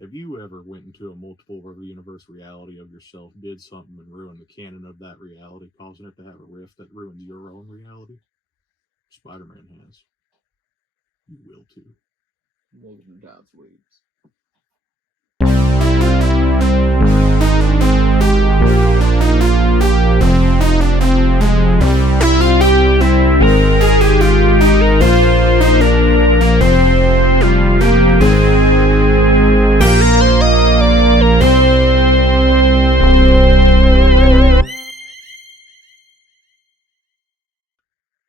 Have you ever went into a multiple universe reality of yourself, did something, and ruined the canon of that reality, causing it to have a rift that ruins your own reality? Spider-Man has. You will too. Welcome to God's Waves.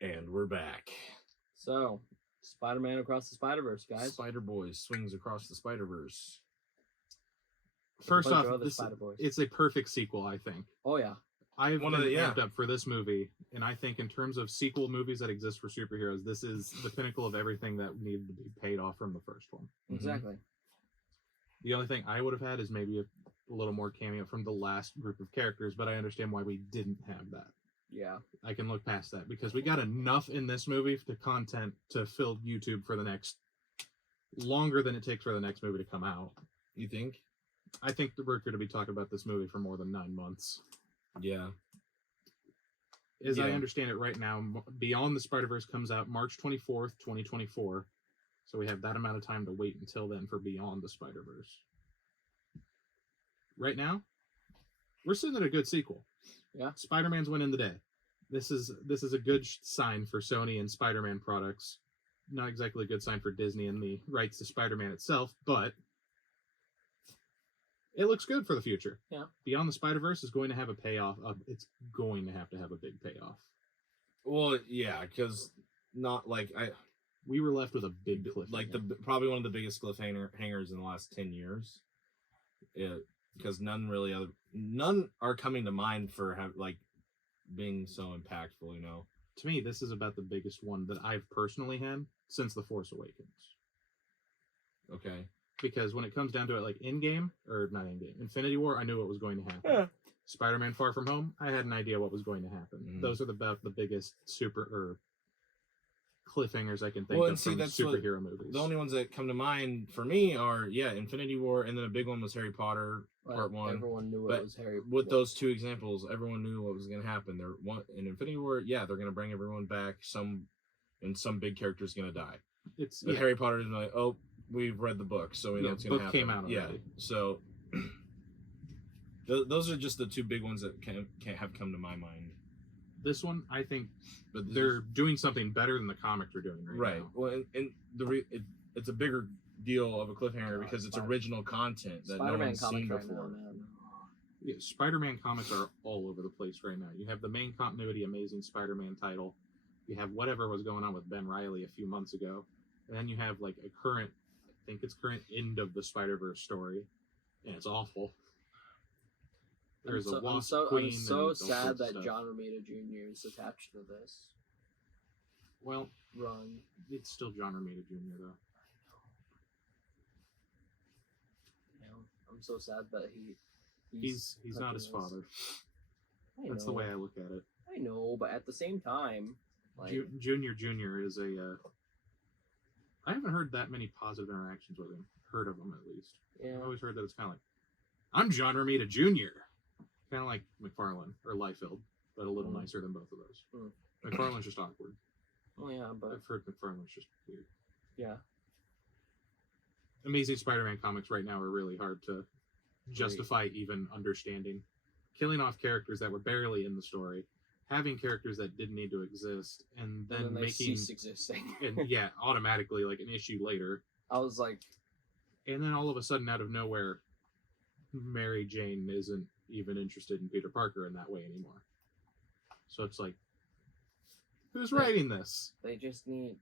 And we're back. So, Spider-Man Across the Spider-Verse, guys. Spider-Boy swings across the Spider-Verse. First off, Spider-Boys. it's a perfect sequel, I think. Oh, yeah. I've been amped up for this movie, and I think in terms of sequel movies that exist for superheroes, this is the pinnacle of everything that needed to be paid off from the first one. Exactly. The only thing I would have had is maybe a little more cameo from the last group of characters, but I understand why we didn't have that. Yeah. I can look past that, because we got enough in this movie to content to fill YouTube for the next... longer than it takes for the next movie to come out. You think? I think we're going to be talking about this movie for more than 9 months. Yeah. As I understand it right now, Beyond the Spider-Verse comes out March 24th, 2024. So we have that amount of time to wait until then for Beyond the Spider-Verse. Right now, we're sitting at a good sequel. Yeah. Spider-Man's winning the day. This is a good sign for Sony and Spider-Man products. Not exactly a good sign for Disney and the rights to Spider-Man itself, but it looks good for the future. Yeah. Beyond the Spider-Verse is going to have a payoff. It's going to have a big payoff. Well, yeah, because not like we were left with a big cliffhanger. Like probably one of the biggest cliffhangers in the last 10 years. Because none are coming to mind for being so impactful, you know. To me, this is about the biggest one that I've personally had since The Force Awakens. Okay. Because when it comes down to it, like Infinity War, I knew what was going to happen. Yeah. Spider-Man Far From Home, I had an idea what was going to happen. Mm-hmm. Those are about the biggest cliffhangers I can think of from superhero movies. The only ones that come to mind for me are, Infinity War, and then a big one was Harry Potter Part 1. Everyone knew it was Harry Potter. With those two examples, everyone knew what was going to happen. In Infinity War, they're going to bring everyone back, some big character's going to die. Harry Potter is like, oh, we've read the book, so we know what's going to happen. Came out already. Yeah, so those are just the two big ones that have come to my mind. This one, I think, but they're doing something better than the comics are doing right now. Well, and it's a bigger deal of a cliffhanger because it's original content that no one's seen before. Yeah, Spider-Man comics are all over the place right now. You have the main continuity Amazing Spider-Man title. You have whatever was going on with Ben Reilly a few months ago. And then you have like a current end of the Spider-Verse story. And it's awful. There's a Wasp Queen. I'm so sad that John Romita Jr. is attached to this. Well, it's still John Romita Jr. though. I'm so sad that he's not his father. That's the way I look at it. I know, but at the same time, Junior is a. I haven't heard that many positive interactions with him. Heard of him at least. Yeah. I've always heard that it's kind of like, I'm John Romita Jr. Kind of like McFarlane or Liefeld, but a little nicer than both of those. McFarlane's just awkward. Oh yeah, but I've heard McFarlane's just weird. Yeah. Amazing Spider-Man comics right now are really hard to justify even understanding. Killing off characters that were barely in the story, having characters that didn't need to exist, and then they making cease existing. and automatically like an issue later. I was like, and then all of a sudden, out of nowhere, Mary Jane isn't even interested in Peter Parker in that way anymore. So it's like, who's writing this? They just need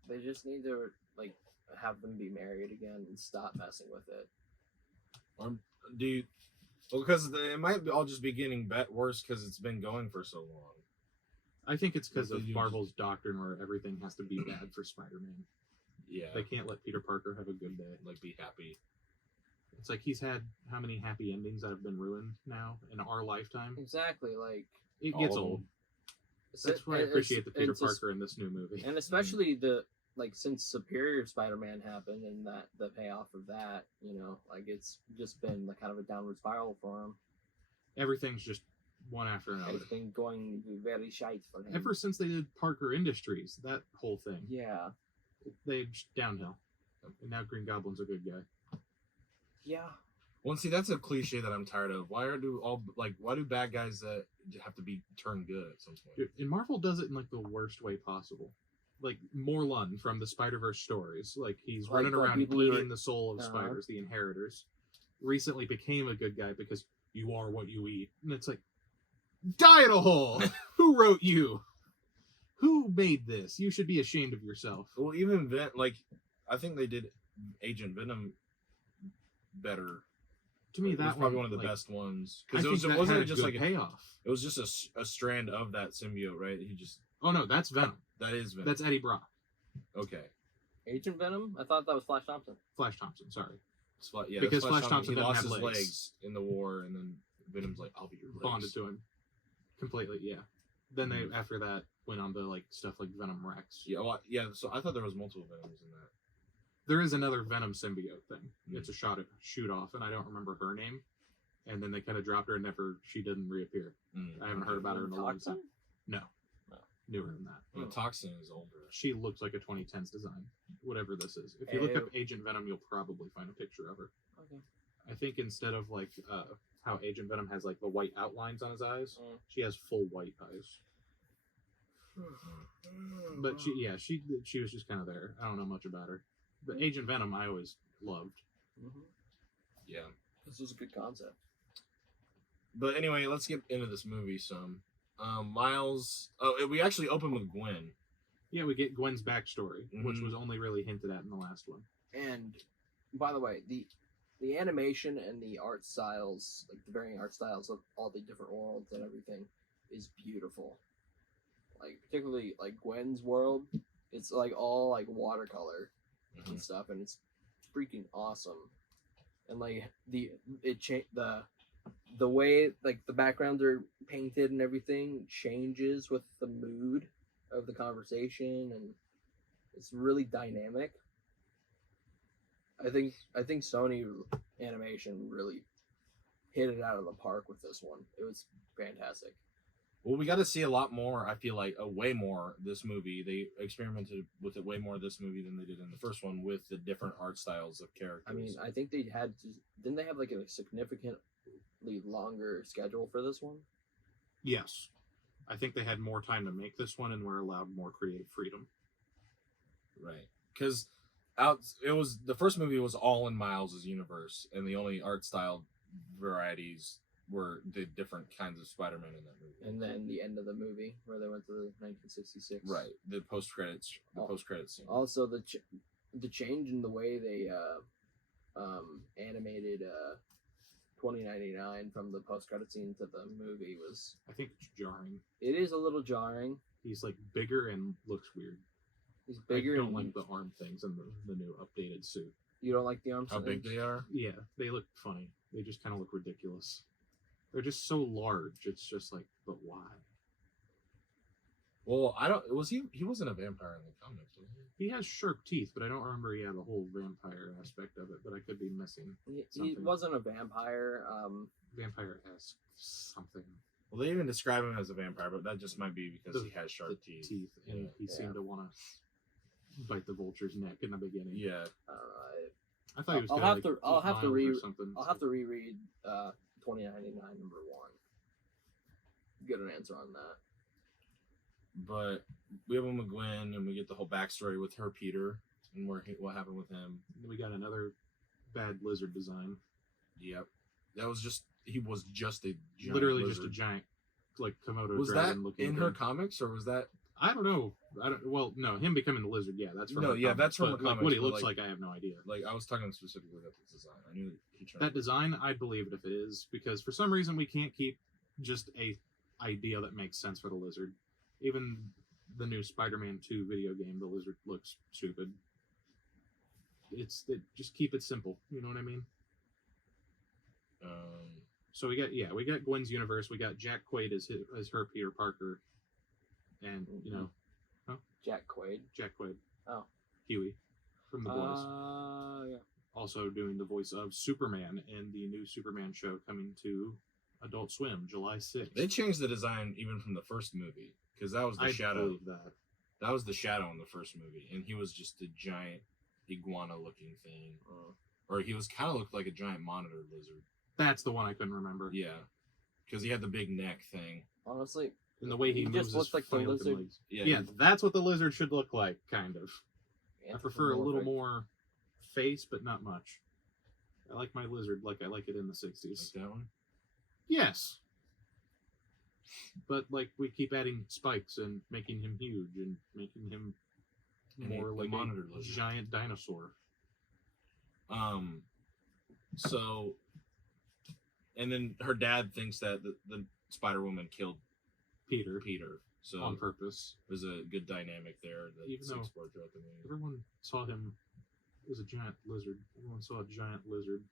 to like have them be married again and stop messing with it. Because it might all just be getting worse because it's been going for so long. I think it's because of Marvel's doctrine where everything has to be bad for Spider-Man. Yeah. They can't let Peter Parker have a good day. Like, be happy. It's like he's had how many happy endings that have been ruined now in our lifetime? Exactly, like... It gets old. That's why I appreciate the Peter Parker in this new movie. And especially the like since Superior Spider-Man happened and that the payoff of that, like it's just been like kind of a downward spiral for him. Everything's just one after another. It's been going very shite for him. Ever since they did Parker Industries, that whole thing. Yeah. They just downhill. And now Green Goblin's a good guy. Yeah. Well, and see, that's a cliche that I'm tired of. Why do bad guys that have to be turned good at some point? And Marvel does it in like the worst way possible. Like Morlun from the Spider-Verse stories, like he's running around eating the soul of spiders, the Inheritors. Recently became a good guy because you are what you eat, and it's like, die in a hole. Who wrote you? Who made this? You should be ashamed of yourself. Well, even I think they did Agent Venom better. To me, that was probably one of the best ones because it wasn't just like a payoff. It was just a strand of that symbiote, right? He just. Oh no, that's Venom. That is Venom. That's Eddie Brock. Okay. Agent Venom? I thought that was Flash Thompson. Flash Thompson, sorry. Yeah, because Flash Thompson he didn't lost have his legs. legs in the war, and then Venom's like, "I'll be your legs." Bonded to him completely. Yeah. Then they after that went on to like stuff like Venom Rex. Yeah, yeah. So I thought there was multiple Venoms in that. There is another Venom symbiote thing. It's a shoot off, and I don't remember her name. And then they kind of dropped her, and she didn't reappear. I haven't heard about her in a long time. No. Newer than that. Well, Toxin is older. She looks like a 2010s design, whatever this is. If you look up Agent Venom, you'll probably find a picture of her. Okay. I think instead of like how Agent Venom has like the white outlines on his eyes, she has full white eyes. But she was just kind of there. I don't know much about her. But Agent Venom, I always loved. Yeah, this was a good concept. But anyway, let's get into this movie some. Miles. Oh, we actually open with Gwen. Yeah, we get Gwen's backstory, which was only really hinted at in the last one. And by the way, the animation and the art styles, like the varying art styles of all the different worlds and everything, is beautiful. Like particularly like Gwen's world, it's like all like watercolor and stuff, and it's freaking awesome. And like the way like the backgrounds are painted and everything changes with the mood of the conversation, and it's really dynamic. I think Sony Animation really hit it out of the park with this one. It was fantastic. Well, we got to see a lot more. I feel like way more this movie. They experimented with it way more this movie than they did in the first one with the different art styles of characters. I mean, I think they had to. Didn't they have like a significantly longer schedule for this one? Yes, I think they had more time to make this one and were allowed more creative freedom. Right, because the first movie was all in Miles' universe, and the only art style varieties were the different kinds of Spider-Man in that movie. And then the end of the movie where they went to the 1966. Right, the post-credits scene. Also, the change in the way they animated 2099 from the post-credit scene to the movie was... I think it's jarring. It is a little jarring. He's like bigger and looks weird. He's bigger. I don't like the arm things in the new updated suit. You don't like the arms? How big they are? Yeah, they look funny. They just kind of look ridiculous. They're just so large. It's just like, but why? Well, he wasn't a vampire in the comics, was he? He has sharp teeth, but I don't remember he had the whole vampire aspect of it, but I could be missing He wasn't a vampire. Vampire-esque something. Well, they even describe him as a vampire, but that just might be because he has sharp teeth. And he seemed to want to bite the vulture's neck in the beginning. Yeah. I thought he was I'll have to reread 2099 number 1. Get an answer on that. But we have him with Gwen, and we get the whole backstory with her Peter and what happened with him. We got another bad lizard design. Yep. He was just a giant literally lizard. just a giant like Komodo was dragon that looking in thing. her comics, or was that I don't know. Well, no, him becoming the lizard, yeah, that's from that's from the comics. What he looks like, I have no idea. Like, I was talking specifically about the design. I knew that design, I believe it if it is, because for some reason we can't keep just a idea that makes sense for the lizard. Even the new Spider-Man 2 video game, the lizard looks stupid. Just keep it simple. You know what I mean? So we got Gwen's universe. We got Jack Quaid as her Peter Parker, and Jack Quaid. Jack Quaid. Oh, Huey from The Boys. Yeah. Also doing the voice of Superman in the new Superman show coming to Adult Swim, July 6th. They changed the design even from the first movie, because that was the shadow. Believe that. That was the shadow in the first movie, and he was just a giant iguana-looking thing. Or he was kind of looked like a giant monitor lizard. That's the one I couldn't remember. Yeah, because he had the big neck thing. Honestly, and the way he moves just looks like the lizard. Legs. Yeah, that's what the lizard should look like, kind of. I prefer a little more face, but not much. I like my lizard like I like it in the 60s. Like that one? Yes. But, like, we keep adding spikes and making him huge and making him more like a giant dinosaur. So, and then her dad thinks that the Spider-Woman killed Peter. So on purpose. There's a good dynamic there that's explored throughout the movie. Everyone saw him as a giant lizard. Everyone saw a giant lizard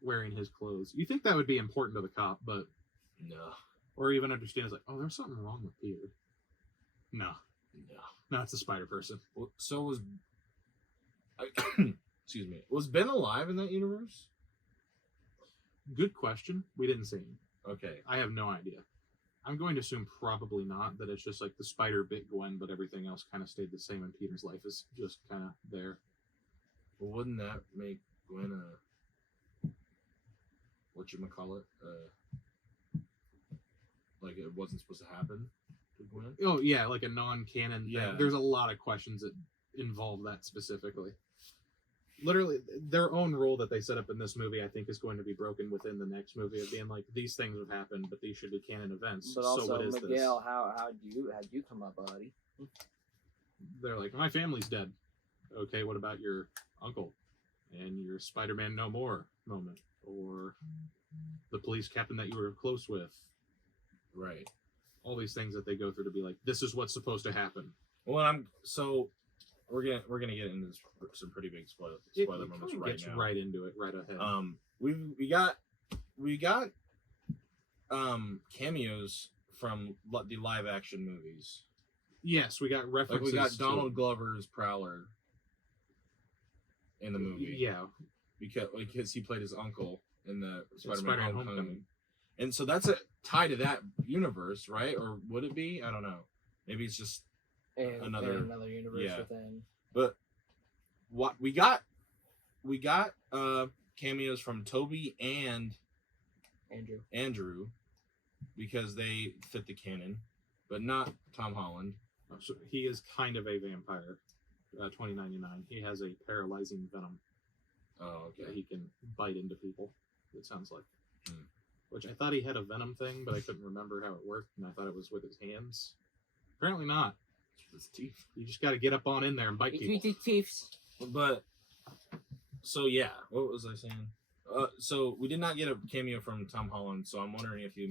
wearing his clothes. You think that would be important to the cop, but no. Or even understands, like, oh, there's something wrong with Peter. No, it's a spider person. Well, so was excuse me, was Ben alive in that universe? Good question. We didn't see him. Okay, I have no idea. I'm going to assume probably not, that it's just like the spider bit Gwen, but everything else kind of stayed the same, and Peter's life is just kind of there. Well, wouldn't that make Gwen a whatchamacallit? Like it wasn't supposed to happen to Gwen? Oh, yeah, like a non-canon thing. Yeah. There's a lot of questions that involve that specifically. Literally, their own rule that they set up in this movie, I think, is going to be broken within the next movie of being like, these things have happened, but these should be canon events. But also, so what is Miguel, this? how'd you come up, buddy? They're like, my family's dead. Okay, what about your uncle and your Spider-Man No More moment, or the police captain that you were close with? Right. All these things that they go through to be like, this is what's supposed to happen. Well, we're gonna get into some pretty big spoiler moments right now. Right into it, right ahead. We got cameos from the live action movies. Yes, we got references. Like we got Donald Glover's Prowler in the movie. Yeah, because he played his uncle in the Spider-Man Homecoming. And so that's a tie to that universe, right? Or would it be? I don't know. Maybe it's just another universe within. But what we got cameos from Toby and Andrew because they fit the canon, but not Tom Holland. So he is kind of a vampire. 2099. He has a paralyzing venom. Oh, okay. That he can bite into people. It sounds like. Which I thought he had a venom thing, but I couldn't remember how it worked, and I thought it was with his hands. Apparently not. It's with his teeth. You just got to get up on in there and bite people. But so yeah, what was I saying? So we did not get a cameo from Tom Holland, so I'm wondering if there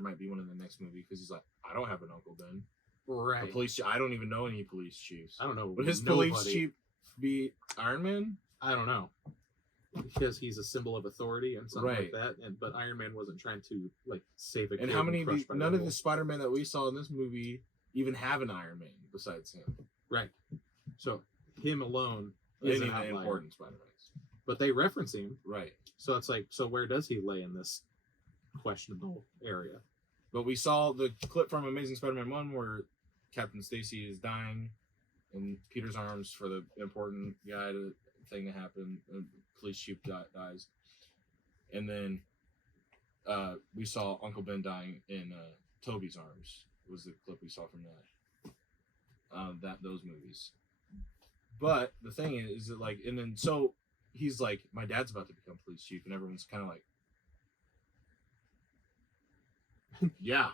might be one in the next movie because he's like, I don't have an Uncle Ben. Right. The police. I don't even know any police chiefs. I don't know. Would his police chief be Iron Man? I don't know. Because he's a symbol of authority and something like that, but Iron Man wasn't trying to like save a kid. And how many? None of the Spider-Man that we saw in this movie even have an Iron Man besides him. Right. So him alone is an important Spider-Man. But they reference him. Right. So it's like, so where does he lay in this questionable area? But we saw the clip from Amazing Spider-Man 1 where Captain Stacy is dying in Peter's arms for the important thing that happened. Police chief dies, and then we saw Uncle Ben dying in Toby's arms. Was the clip we saw from that those movies. But the thing is that like, and then so he's like, my dad's about to become police chief, and everyone's kind of like, yeah,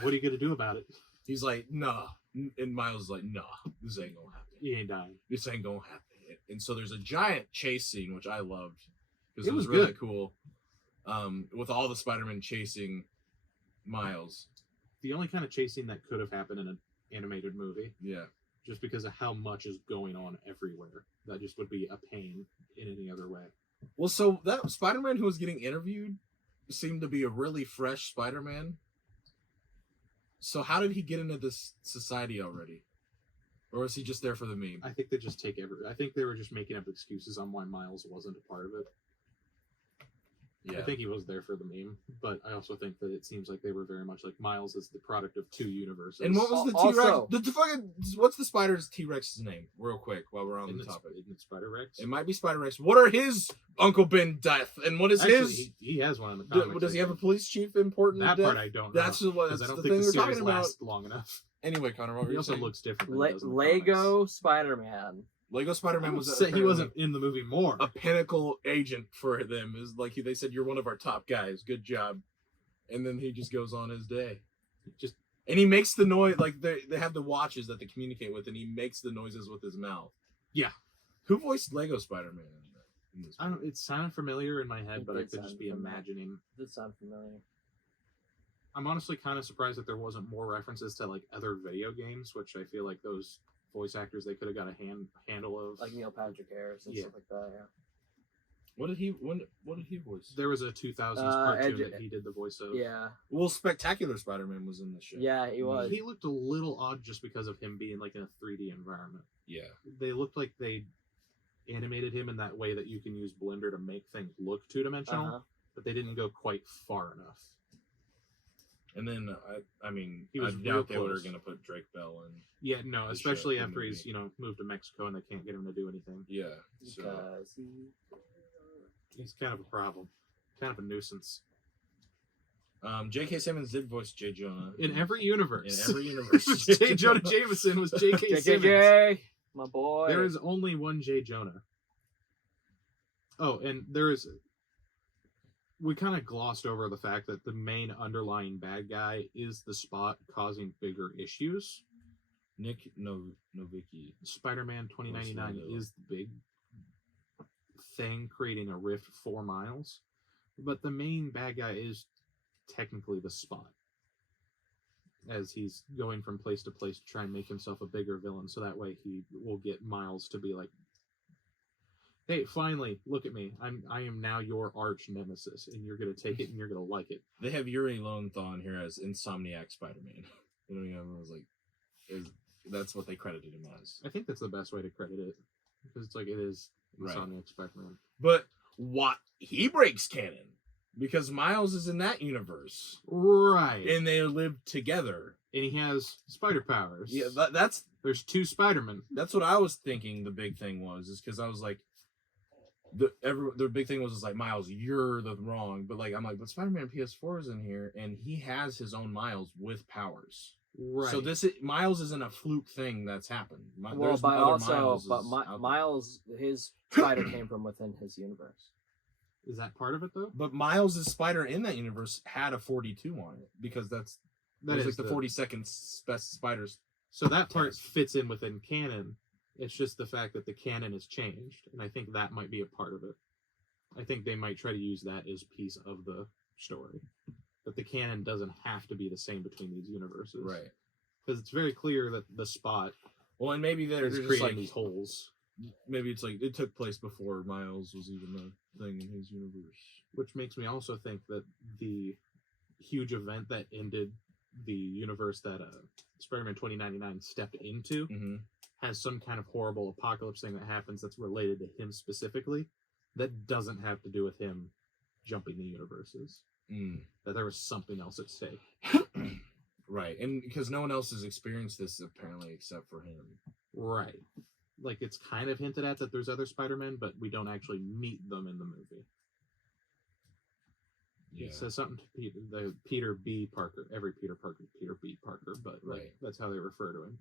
what are you gonna do about it? He's like, nah, and Miles is like, nah, this ain't gonna happen. He ain't dying. This ain't gonna happen. And so there's a giant chase scene, which I loved because it was really cool. With all the Spider-Man chasing Miles. The only kind of chase scene that could have happened in an animated movie. Yeah. Just because of how much is going on everywhere. That just would be a pain in any other way. Well, so that Spider-Man who was getting interviewed seemed to be a really fresh Spider-Man. So how did he get into this society already? Or was he just there for the meme? I think they just take I think they were just making up excuses on why Miles wasn't a part of it. Yeah. I think he was there for the meme, but I also think that it seems like they were very much like Miles is the product of two universes. And what was the T-Rex? The fucking, what's the spider's T-Rex's name? Real quick, while we're on the topic. Isn't it Spider-Rex? It might be Spider-Rex. What are his Uncle Ben death? And what is his? He has one in the comics. Does he have a police chief important That death? part I don't know. That's what. Because I don't the think thing the we're series talking about. lasts long enough. Anyway, Connor, what were He you also saying? looks different than he does in the Lego comics. Spider-Man. Lego Spider-Man was He wasn't in the movie more. a pinnacle agent for them. Is like they said, you're one of our top guys. Good job. And then he just goes on his day. And he makes the noise like they have the watches that they communicate with, and he makes the noises with his mouth. Yeah. Who voiced Lego Spider-Man in this I don't. It sounded familiar in my head, It but I did could just be sound familiar. imagining. Did sound familiar. I'm honestly kind of surprised that there wasn't more references to like other video games, which I feel like those voice actors they could have got a handle of. Like Neil Patrick Harris and Yeah. stuff like that. Yeah. What did he voice? There was a 2000s cartoon Edge- that he did the voice of. Yeah. Well, Spectacular Spider-Man was in the show. Yeah, he was. He looked a little odd just because of him being like in a 3D environment. Yeah. They looked like they animated him in that way that you can use Blender to make things look two-dimensional, but they didn't go quite far enough. And then I mean, He was I real doubt they were close. going to put Drake Bell in. Yeah, no, The especially show, the after he's, movie. moved to Mexico and they can't get him to do anything. Yeah. So Because He's kind of a problem. Kind of a nuisance. J.K. Simmons did voice J. Jonah In every universe. In every universe. J. Jonah Jameson was J.K. Simmons. JKJ, my boy. There is only one J. Jonah. Oh, and there is... We kind of glossed over the fact that the main underlying bad guy is the Spot causing bigger issues. Nick Novicki. Spider-Man 2099 Lego. is the big thing creating a rift for Miles. But the main bad guy is technically the Spot. As he's going from place to place to try and make himself a bigger villain, so that way he will get Miles to be like, hey, finally, look at me. I am now your arch nemesis, and you're gonna take it and you're gonna like it. They have Yuri Lowenthal here as Insomniac Spider-Man. You know, I was like, that's what they credited him as. I think that's the best way to credit it. Because it's like it is Right. Insomniac Spider-Man. But what he breaks canon because Miles is in that universe Right. and they live together. And he has spider powers. Yeah, that's There's 2 Spider-Men. that's what I was thinking. The big thing was because I was like, the big thing was like Miles, you're the wrong. But like I'm like, but Spider-Man PS4 is in here and he has his own Miles with powers. Right. So Miles isn't a fluke thing that's happened. Well, There's but other also, Mileses but out there. Miles, his spider came from within his universe. Is that part of it though? But Miles' spider in that universe had a 42 on it because that was is like the 42nd best spiders. So that part fits in within canon. It's just the fact that the canon has changed, and I think that might be a part of it. I think they might try to use that as piece of the story. That the canon doesn't have to be the same between these universes. Right. Because it's very clear that the Spot Well, and maybe they're is just creating like these holes. maybe it's like it took place before Miles was even a thing in his universe. Which makes me also think that the huge event that ended the universe that Spider-Man 2099 stepped into Mm-hmm. has some kind of horrible apocalypse thing that happens that's related to him specifically that doesn't have to do with him jumping the universes. That there was something else at stake. Right, and because no one else has experienced this apparently except for him. Right. Like, it's kind of hinted at that there's other Spider-Men, but we don't actually meet them in the movie. Yeah. It says something to Peter B. Parker. Every Peter Parker, Peter B. Parker, but Right. that's how they refer to him.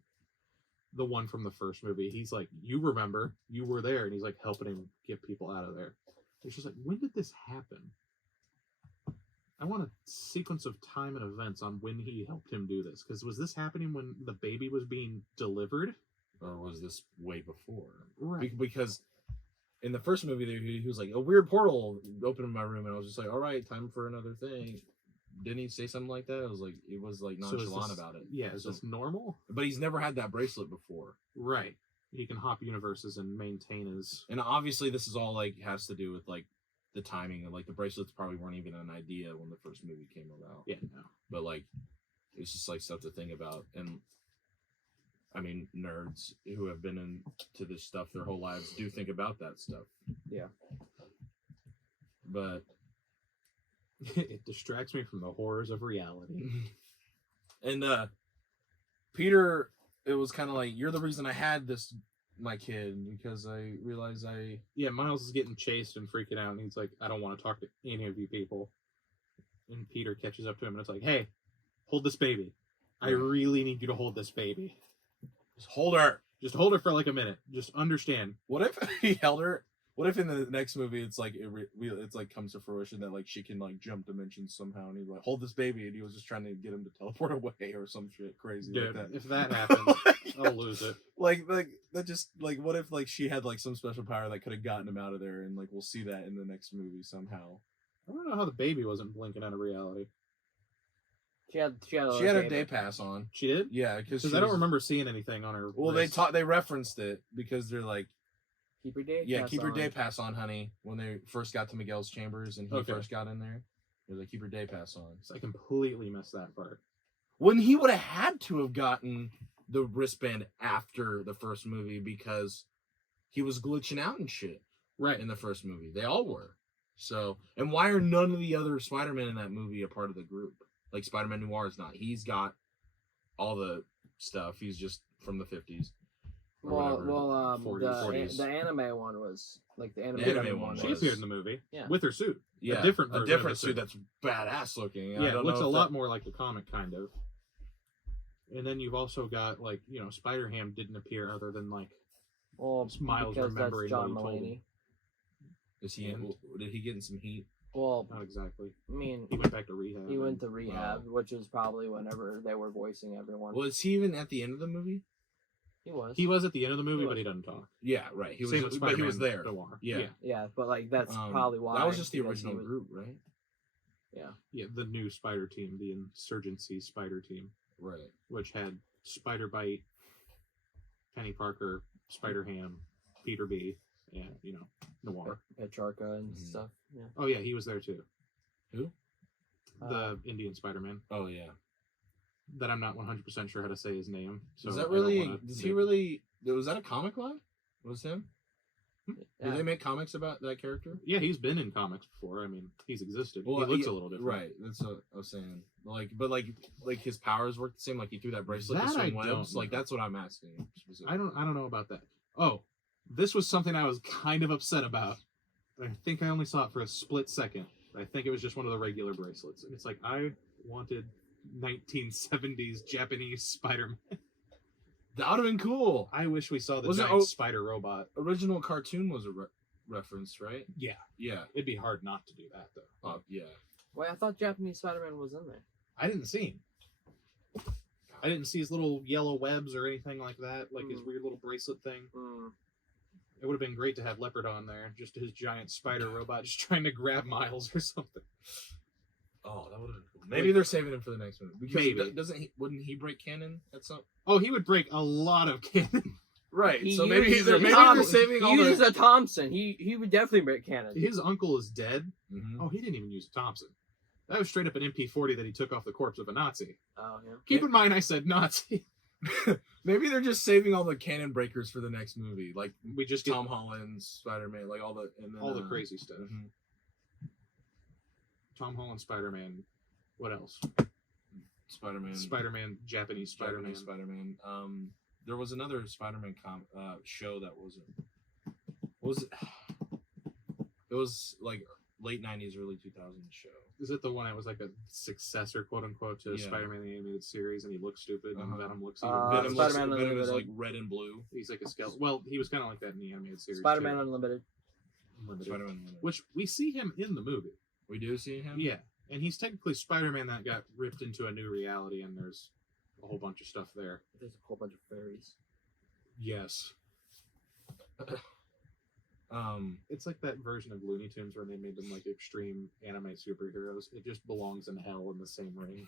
The one from the first movie, he's like, you remember, you were there, and he's like helping him get people out of there. It's just like, when did this happen? I want a sequence of time and events on when he helped him do this. Because was this happening when the baby was being delivered? Or was this way before? Right. Because in the first movie, he was like, a weird portal opened in my room, and I was just like, all right, time for another thing. Didn't he say something like that? It was like So is nonchalant this- about it. Yeah, is So- this normal? But he's never had that bracelet before. Right. He can hop universes and maintain his... And obviously this is all like has to do with like the timing and like the bracelets probably weren't even an idea when the first movie came about. Yeah, no. But like it's just like stuff to think about. And I mean, nerds who have been into this stuff their whole lives do think about that stuff. Yeah. But it distracts me from the horrors of reality. And Peter, it was kind of like, you're the reason I had my kid, because I realized Miles is getting chased and freaking out, and he's like, I don't want to talk to any of you people. And Peter catches up to him, and it's like, hey, hold this baby. I really need you to hold this baby. Just hold her. Just hold her for like a minute. Just understand. What if he held her? What if in the next movie it's like it's like comes to fruition that like she can like jump dimensions somehow, and he's like, hold this baby, and he was just trying to get him to teleport away or some shit crazy like that. If that happens, I'll lose it. Like that just like, what if like she had like some special power that could have gotten him out of there, and like we'll see that in the next movie somehow. I don't know how the baby wasn't blinking out of reality. She had a day pass on. She did? Yeah, because I don't remember seeing anything on her. Well, wrist. they referenced it because they're like, keep her day. Yeah, pass keep her on. day pass on, honey. When they first got to Miguel's chambers and he first got in there, they're like, keep her day pass on. So I completely missed that part. When he would have had to have gotten the wristband after the first movie because he was glitching out and shit. Right. In the first movie, they all were. So, and why are none of the other Spider-Men in that movie a part of the group? Like Spider-Man Noir is not. He's got all the stuff. He's just from the 50s. The anime one was like the anime one. She appeared in the movie with her suit. Yeah, a different suit that's badass looking. Yeah, it looks a lot more like the comic kind of. And then you've also got like, you know, Spider-Ham didn't appear other than like Miles remembering that's John what he told him. Mulaney. Is he? Did he get in some heat? Well, not exactly. I mean, he went back to rehab. He went to rehab, which is probably whenever they were voicing everyone. Was he even at the end of the movie? He was. He was at the end of the movie, but he doesn't talk. Yeah, right. He Same was, with but he was there. Noir. Yeah, but like that's probably why. That was just the original group, right? Yeah, the new Spider Team, the Insurgency Spider Team, right? Which had Spider Bite, Penny Parker, Spider Ham, Peter B, and you know Noir, Petrarca and stuff. Yeah. Oh yeah, he was there too. Who? The Indian Spider-Man. Oh yeah. That I'm not 100% sure how to say his name. So is that really? Does he really? Was that a comic line? Was him? Did they make comics about that character? Yeah, he's been in comics before. I mean, he's existed. Well, he looks a little different. Right. That's what I was saying. Like his powers work the same. Like he threw that bracelet to swing webs. Like that's what I'm asking. I don't know about that. Oh, this was something I was kind of upset about. I think I only saw it for a split second. I think it was just one of the regular bracelets. And it's like, I wanted 1970s Japanese Spider-Man. That would have been cool. I wish we saw the giant spider robot. Original cartoon was a reference, right? Yeah. Yeah. It'd be hard not to do that, though. Yeah. Wait, I thought Japanese Spider-Man was in there. I didn't see him. I didn't see his little yellow webs or anything like that, like his weird little bracelet thing. It would have been great to have Leopard on there, just his giant spider robot just trying to grab Miles or something. Oh, that would have been cool. Maybe they're saving him for the next one. Because wouldn't he break canon at some? Oh, he would break a lot of canon. Right. So maybe they're saving all the... He used a Thompson. He would definitely break canon. His uncle is dead. Mm-hmm. Oh, he didn't even use a Thompson. That was straight up an MP40 that he took off the corpse of a Nazi. Oh, yeah. Keep in mind I said Nazi. Maybe they're just saving all the canon breakers for the next movie. Like we just Tom Holland, Spider-Man, like all the all the crazy stuff. Mm-hmm. Tom Holland, Spider-Man. What else? Spider-Man, Japanese Spider-Man. There was another Spider-Man show that was it was like late 90s, early 2000s show. Is it the one that was like a successor, quote unquote, to Spider-Man the animated series, and he looks stupid, and Venom looks even Venom is like red and blue. He's like a skeleton. Well, he was kind of like that in the animated series. Spider-Man Unlimited. Spider-Man Unlimited. Which we see him in the movie. We do see him? Yeah. And he's technically Spider-Man that got ripped into a new reality, and there's a whole bunch of stuff there. There's a whole bunch of fairies. Yes. It's like that version of Looney Tunes where they made them like extreme anime superheroes. It just belongs in hell in the same ring.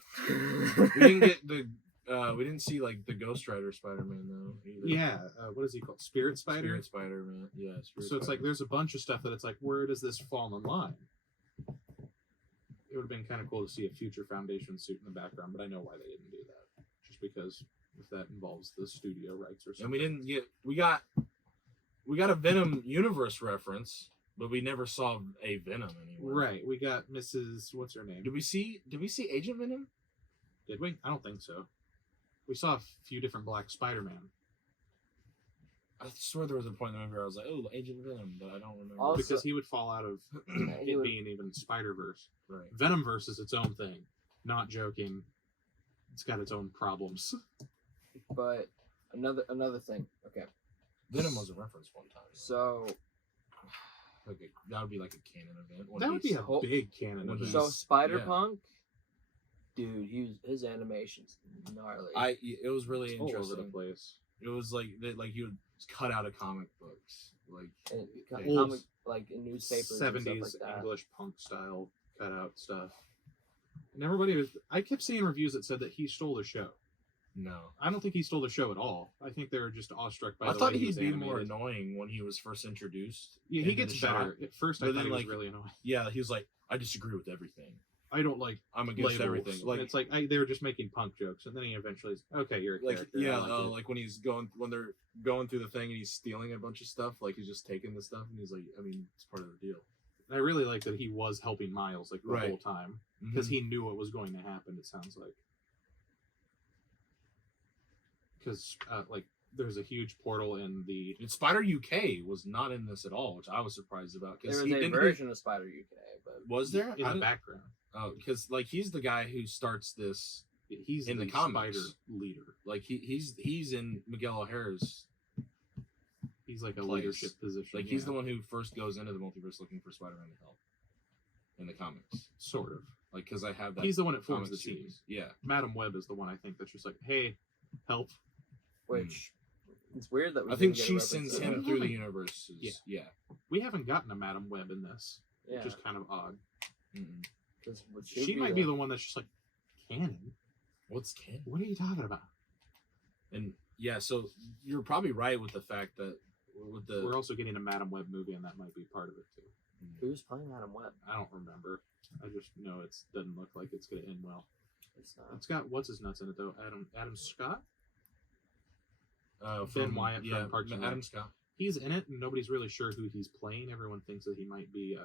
We didn't see like the Ghost Rider Spider-Man though. Either. Yeah, what is he called? Spirit Spider. Spirit Spider-Man. Yeah. So it's like there's a bunch of stuff that it's like, where does this fall in line? It would have been kind of cool to see a future Foundation suit in the background, but I know why they didn't do that. Just because if that involves the studio rights or something. And we didn't get we got a Venom universe reference, but we never saw a Venom anywhere. Right. We got Mrs. What's her name? Did we see Agent Venom? Did we? I don't think so. We saw a few different Black Spider-Man. I swear there was a point in the movie where I was like, "Oh, Agent Venom," but I don't remember. Also- Because he would fall out of he it would- being even Spider-Verse. Right. Venomverse is its own thing. Not joking. It's got its own problems. But another thing. Okay, Venom was a reference one time. so That would be like a canon event. That would be a whole- big canon when event. so Spider-Punk, dude, his animations gnarly. It was really It's all interesting. over the place. It was like he would cut out of comic books, like and Old comic, like in newspapers and 70s stuff like that. English punk style cutout stuff. And everybody was. I kept seeing reviews that said that he stole the show. no. I don't think he stole the show at all. I think they were just awestruck by I the thought way he he'd was be animated. more annoying when he was first introduced. Yeah, he into gets the shot. better. At first, I But thought then, he was like, really annoying. Yeah, he was like, I disagree with everything. I don't like I'm against labels. everything. Like it's like they were just making punk jokes, and then he eventually, okay, you're a character. yeah, I like it. like when they're going through the thing and he's stealing a bunch of stuff, like he's just taking the stuff and he's like, I mean, it's part of the deal. I really like that he was helping Miles like the Right. whole time because Mhm. he knew what was going to happen. It sounds like because like there's a huge portal in the And Spider UK was not in this at all, which I was surprised about. There was a didn't version of Spider UK, but was there in the background. Oh, because like he's the guy who starts this. He's in the Spider comics. leader. Like he's in Miguel O'Hara's. He's like a place. leadership position. Like he's yeah. the one who first goes into the multiverse looking for Spider-Man to help in the comics. Sort of. Like because I have that. He's the one that forms comic the team. series. Yeah. Madam Web is the one I think that's just like, hey, help. which it's weird that we I think didn't get a she reference sends to him that. through the universes. Yeah. Yeah. We haven't gotten a Madam Web in this, Yeah, which is kind of odd. Mm-mm. 'cause what She should might be the one that's just like, canon? What's canon? What are you talking about? And yeah, so you're probably right with the fact that with the We're also getting a Madam Web movie, and that might be part of it too. Who's playing Adam Web? I don't remember. I just know it doesn't look like it's going to end well. It's not. It's got what's his nuts in it though. Adam Scott. from Wyatt from Parks and Adam Rec. Scott. He's in it, and nobody's really sure who he's playing. Everyone thinks that he might be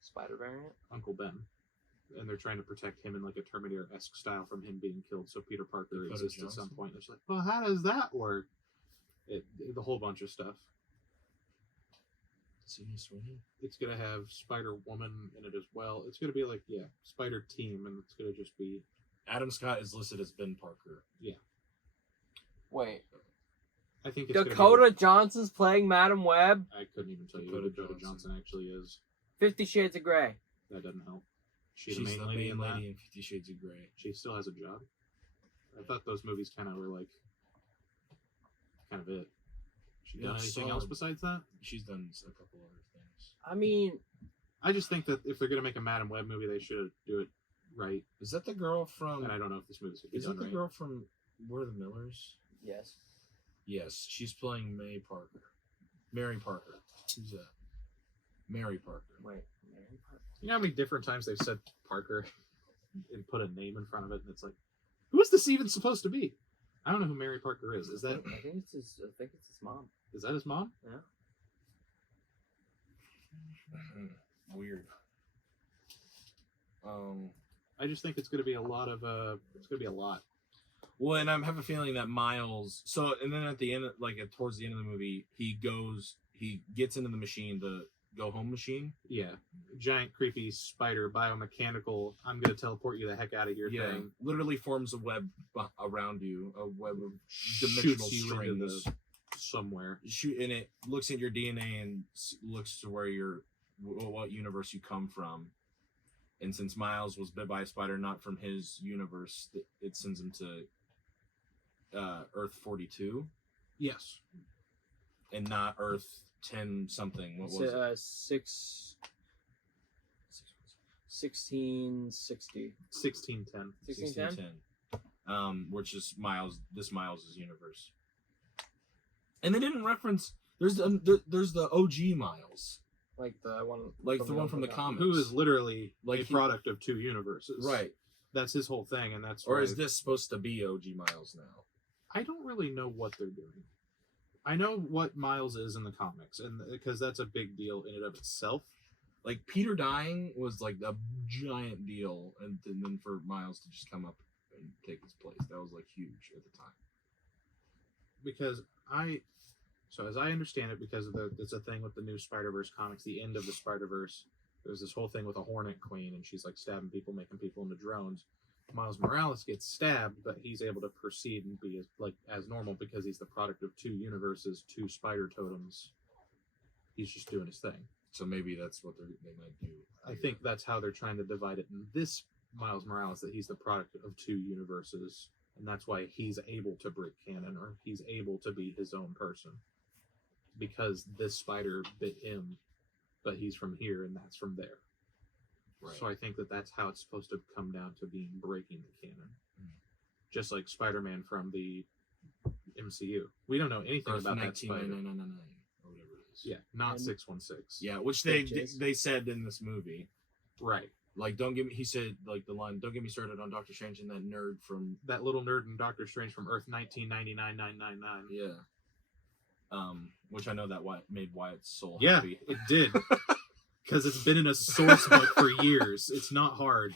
Spider variant. Uncle Ben, and they're trying to protect him in like a Terminator-esque style from him being killed. So Peter Parker Dakota exists at some Johnson. point. It's like, well, how does that work? The whole bunch of stuff. Sydney Sweeney. It's gonna have Spider-Woman in it as well. It's gonna be like Spider Team, and it's gonna just be Adam Scott is listed as Ben Parker. Wait, I think it's Dakota Johnson's playing Madam Web. I couldn't even tell you Dakota who Dakota Johnson. Johnson actually is. 50 Shades of Grey. That doesn't help. She's She's the main lady in that. in 50 Shades of Grey. She still has a job. I thought those movies kind of were like kind of it. She Yeah, done anything solid. else besides that? She's done a couple other things. I mean, I just think that if they're gonna make a Madam Web movie, they should do it right. Is that the girl from? And I don't know if this movie's gonna be Is done that the right. girl from We're the Millers? yes. Yes, she's playing May Parker. Mary Parker. Who's that? Mary Parker. Wait, Mary Parker? You know how many different times they've said Parker and put a name in front of it, and it's like, who is this even supposed to be? I don't know who Mary Parker is. Is that I think it's his. I think it's his mom. his mom? Yeah. Weird. I just think it's gonna be a lot of it's gonna be a lot. Well, and I have a feeling that Miles. So, and then at the end, like towards the end of the movie, he gets into the machine, the go home machine. Yeah, giant creepy spider biomechanical. I'm gonna teleport you the heck out of here Yeah, thing. literally forms a web around you, a web of Shoots dimensional you into strings. somewhere. Shoot, and it looks at your DNA and looks to where what universe you come from. And since Miles was bit by a spider, not from his universe, it sends him to Earth 42 Yes. and not Earth 10 something. What was it? 1660. 1610. 1610. Which is Miles' universe. And they didn't reference. There's the OG Miles, Like the one. like the one from the comics. Who is literally Like a he- product of two universes. right? That's his whole thing, and that's Or why is this supposed to be OG Miles now? I don't really know what they're doing. I know what Miles is in the comics, and because that's a big deal in and of itself. Like, Peter dying was like a giant deal, and then for Miles to just come up and take his place, that was like huge at the time. Because so as I understand it, because of it's a thing with the new Spider-Verse comics, the end of the Spider-Verse, there's this whole thing with a Hornet Queen, and she's like stabbing people, making people into drones. Miles Morales gets stabbed, but he's able to proceed and be as normal because he's the product of 2 universes, 2 spider totems. He's just doing his thing. So maybe that's what they might do. I think that's how they're trying to divide it in this Miles Morales, that he's the product of 2 universes, and that's why he's able to break canon, or he's able to be his own person. Because this spider bit him, but he's from here and that's from there. Right. So I think that's how it's supposed to come down to being breaking the canon. Just like Spider-Man from the MCU. We don't know anything about that spider. Or whatever it is. Yeah, not 616. Yeah, which they said in this movie. Right. Like, he said, like, the line, don't get me started on Doctor Strange and that nerd from... That little nerd in Doctor Strange from Earth 1999-999. Yeah. Which I know that made Wyatt's soul happy. Yeah, it did. Because it's been in a source book for years. It's not hard.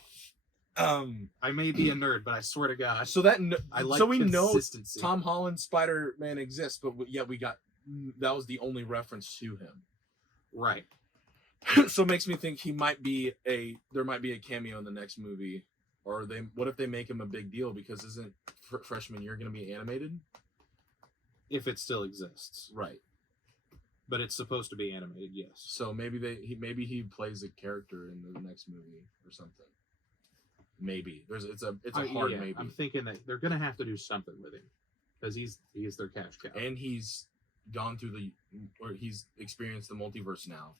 I may be a nerd, but I swear to God. So we know Tom Holland's Spider-Man exists, but yet that was the only reference to him. Right. So it makes me think there might be a cameo in the next movie, or what if they make him a big deal, because isn't freshman year going to be animated? If it still exists. Right. But it's supposed to be animated, yes. So maybe he plays a character in the next movie or something. Maybe it's a hard maybe. I'm thinking that they're gonna have to do something with him because he's their cash cow, and he's gone through he's experienced the multiverse now,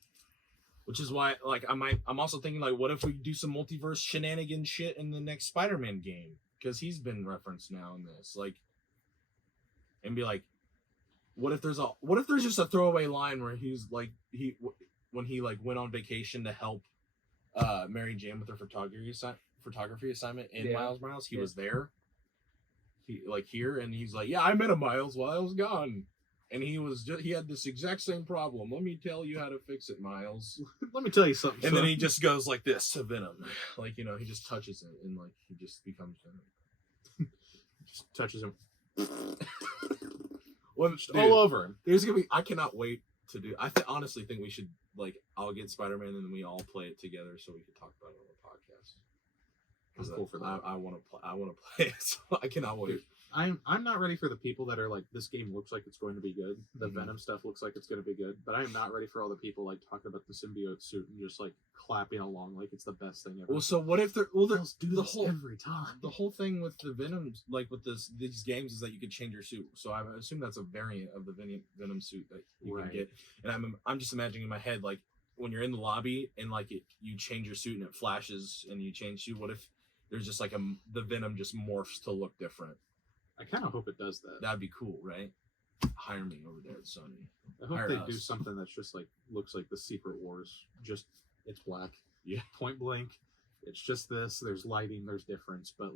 which is why I'm also thinking, like, what if we do some multiverse shenanigan shit in the next Spider-Man game, because he's been referenced now in this, like, and be like, what if there's just a throwaway line where he's like when he went on vacation to help Mary Jane with her photography assignment in Miles Morales, he was there, here, and he's like, yeah, I met a Miles while I was gone, and he had this exact same problem. Let me tell you how to fix it, Miles. Let me tell you something. And then he just goes like this to Venom, he just touches it and he just becomes Venom. Just touches him. Well, all over him. I cannot wait to do. I honestly think we should, I'll get Spider-Man and then we all play it together so we can talk about it on the podcast. Because cool for that. I want to play it. So I cannot wait. Dude, I'm not ready for the people that are like, this game looks like it's going to be good. The Venom stuff looks like it's going to be good. But I am not ready for all the people talking about the symbiote suit and just clapping along like it's the best thing ever. Well, so what if they'll do the whole every time. The whole thing with the Venom, with these games, is that you could change your suit. So I assume that's a variant of the Venom suit that you can get. And I'm just imagining in my head, when you're in the lobby and you change your suit and it flashes and you change suit. What if there's just the Venom just morphs to look different? I kind of hope it does that. That'd be cool, right? Hire me over there at Sony. I hope they do something that's just looks like the Secret Wars. Just, it's black. Yeah. Point blank. It's just this. There's lighting. There's difference. But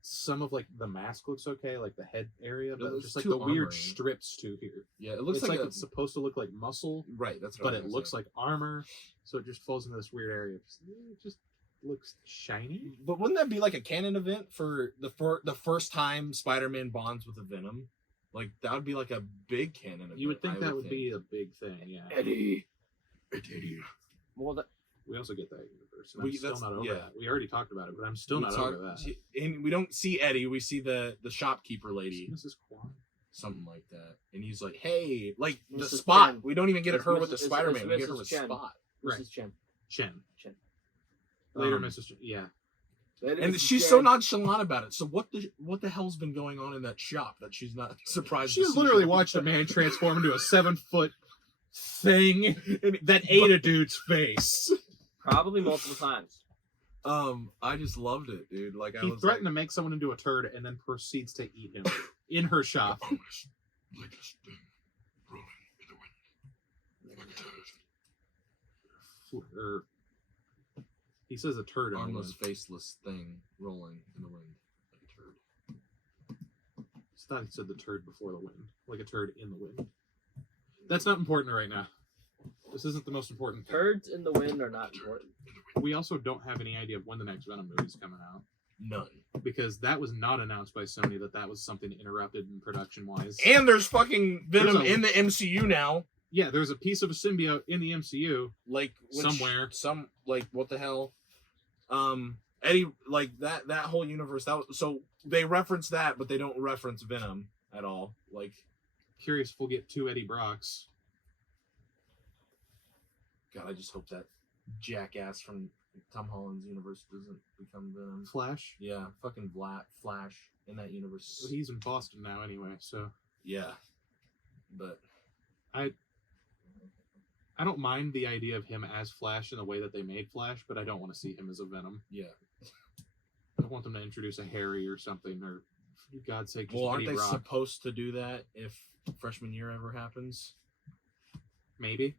some of the mask looks okay, the head area, but just the weird strips too here. Yeah, it looks it's supposed to look like muscle. Right, that's what but it looks like armor. So it just falls into this weird area. It just looks shiny. But wouldn't that be a canon event for the first time Spider-Man bonds with a Venom? That would be a big canon event. You would think that would be a big thing, yeah. Eddie. Well, we also get that universe. And I'm still not over that. We already talked about it, but I'm still not over that. And we don't see Eddie. We see the shopkeeper lady. Mrs. Kwan. Something like that. And he's like, hey, the Mrs. Spot. Chen. We don't even get her with the Spider-Man. We get her with Chen. Spot. Right. Mrs. Chen. Later, Mrs. Chen. Yeah. And she's so nonchalant about it. So what the hell's been going on in that shop that she's not surprised? She literally watched a man transform into a 7-foot thing that ate a dude's face. Probably multiple times. I just loved it, dude. He threatened to make someone into a turd and then proceeds to eat him in her shop. Like this thing rolling in the wind, like a turd. He says a turd. Armless, faceless thing rolling in the wind like a turd. thought he said the turd before the wind, like a turd in the wind. That's not important right now. This isn't the most important thing. Turds in the wind are not important. We also don't have any idea of when the next Venom movie is coming out. None. Because that was not announced by Sony that was something interrupted in production-wise. And there's fucking Venom in the MCU now. Yeah, there's a piece of a symbiote in the MCU. Like, somewhere. What the hell? Eddie, like, that whole universe, so they reference that, but they don't reference Venom at all. Like, curious if we'll get 2 Eddie Brocks. God, I just hope that jackass from Tom Holland's universe doesn't become Venom. Flash? Yeah, fucking Flash in that universe. Well, he's in Boston now anyway, so... Yeah. But... I don't mind the idea of him as Flash in the way that they made Flash, but I don't want to see him as a Venom. Yeah. I don't want them to introduce a Harry or something, or for God's sake, just aren't Eddie they Brock. supposed to do that if freshman year ever happens? Maybe.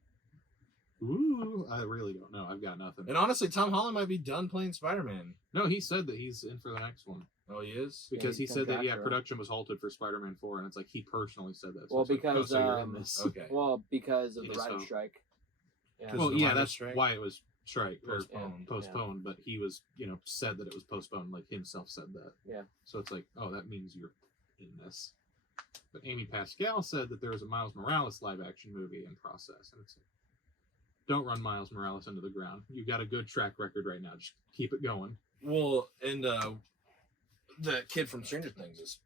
Ooh, I really don't know. I've got nothing. And honestly, Tom Holland might be done playing Spider-Man. No, he said that he's in for the next one. Oh, he is? Because he said that, production was halted for Spider-Man 4, and it's like he personally said that. So Well, because, so you're in this. Okay. Well, because of Yeah, the writer's so- strike. Yeah. Because Well, of the yeah, writer's that's strike? why it was Postponed. but he was, said that it was postponed, like himself said that. Yeah. So it's like, oh, that means you're in this. But Amy Pascal said that there was a Miles Morales live-action movie in process, and it's like, don't run Miles Morales into the ground. You got a good track record right now. Just keep it going. Well, and the kid from Stranger Things is